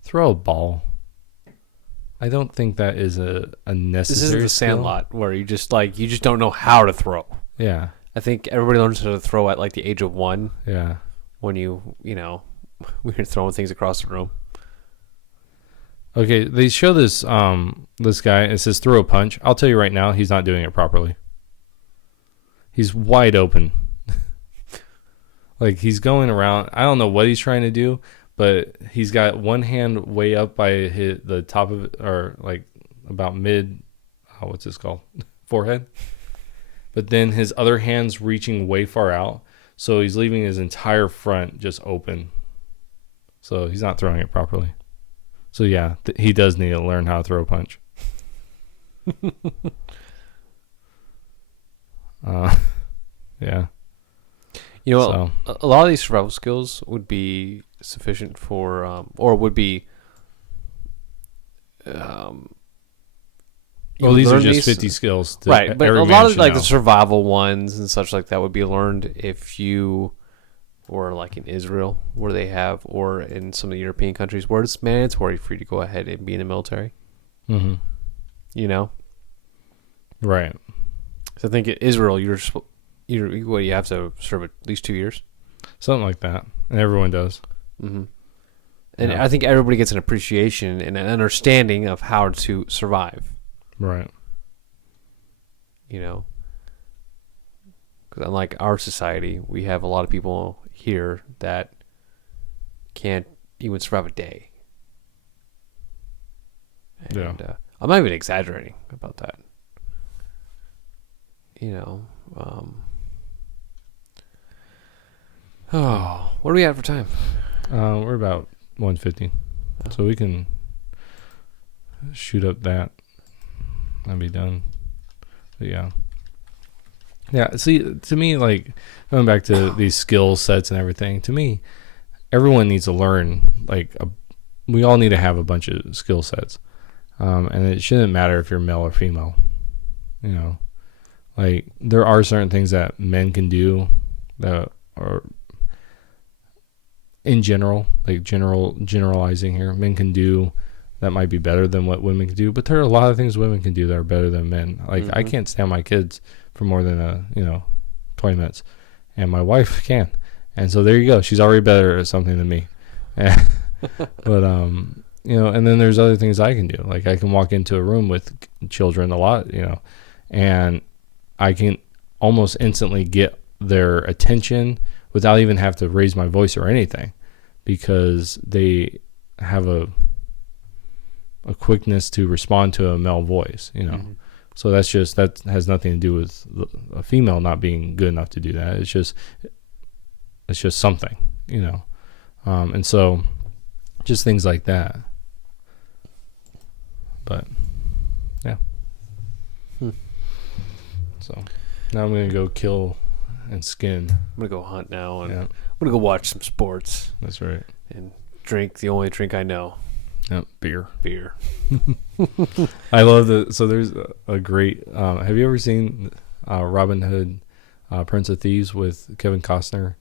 Throw a ball. I don't think that is a necessary This isn't the skill. Sandlot where you just don't know how to throw. Yeah. I think everybody learns how to throw at like the age of 1. Yeah. When when you're throwing things across the room. Okay, they show this this guy. It says throw a punch. I'll tell you right now, he's not doing it properly. He's wide open. Like he's going around. I don't know what he's trying to do, but he's got one hand way up by the top of it, or like about mid. What's this called? Forehead. But then his other hand's reaching way far out, so he's leaving his entire front just open. So he's not throwing it properly. So yeah, he does need to learn how to throw a punch. Yeah. You know, a lot of these survival skills would be sufficient for, or would be. Well, these are just 50 skills, right? But a lot of like the survival ones and such like that would be learned if you were like in Israel, where they have, or in some of the European countries where it's mandatory for you to go ahead and be in the military. Mm-hmm. You know, right? So I think in Israel, you have to serve at least 2 years, something like that, and everyone does. Mm-hmm. And I think everybody gets an appreciation and an understanding of how to survive. Right. You know, because unlike our society, we have a lot of people here that can't even survive a day. And, I'm not even exaggerating about that. You know, what are we at for time? We're about 1:50, so we can shoot up that and be done. But yeah. See, to me, like going back to these skill sets and everything, to me, everyone needs to learn. Like, we all need to have a bunch of skill sets, and it shouldn't matter if you're male or female. You know, like there are certain things that men can do that are, in general, like generalizing here, men can do that might be better than what women can do, but there are a lot of things women can do that are better than men. Like I can't stand my kids for more than 20 minutes, and my wife can, and so there you go. She's already better at something than me. But and then there's other things I can do. Like I can walk into a room with children a lot, and I can almost instantly get their attention without even have to raise my voice or anything, because they have a quickness to respond to a male voice, So that has nothing to do with a female not being good enough to do that. It's just something, and so just things like that. But yeah. So now I'm gonna go kill and skin. I'm gonna go hunt now, and I'm gonna go watch some sports. That's right. And drink the only drink I know. Yep, beer. I love so there's a great, have you ever seen Robin Hood, Prince of Thieves with Kevin Costner?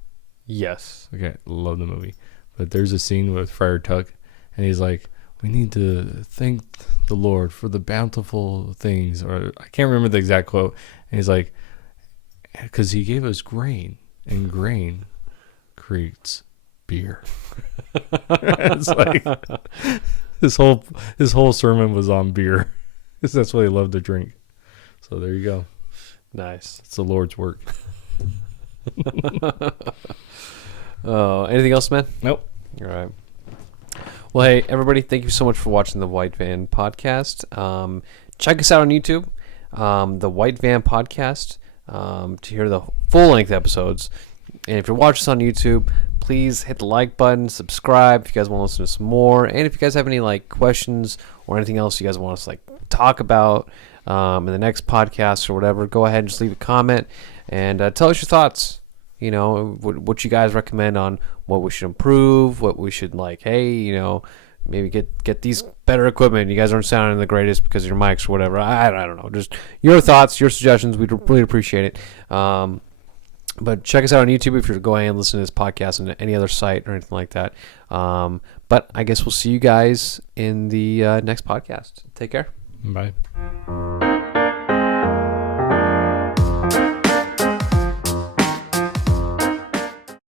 Yes. Okay, love the movie. But there's a scene with Friar Tuck, and he's like, we need to thank the Lord for the bountiful things, or I can't remember the exact quote. And he's like, because he gave us grain, and grain creates beer. It's like his whole sermon was on beer, because that's what he loved to drink. So there you go. Nice. It's the Lord's work. Anything else, man? Nope. All right. Well, hey, everybody, thank you so much for watching the White Van Podcast. Check us out on YouTube, the White Van Podcast, to hear the full-length episodes. And if you're watching us on YouTube, please hit the like button, subscribe if you guys want to listen to some more. And if you guys have any questions or anything else you guys want us to talk about in the next podcast or whatever, go ahead and just leave a comment and tell us your thoughts. What you guys recommend on what we should improve, what we should maybe get these better equipment. You guys aren't sounding the greatest because of your mics or whatever. I don't know. Just your thoughts, your suggestions. We'd really appreciate it. But check us out on YouTube if you're going and listen to this podcast on any other site or anything like that. But I guess we'll see you guys in the next podcast. Take care. Bye.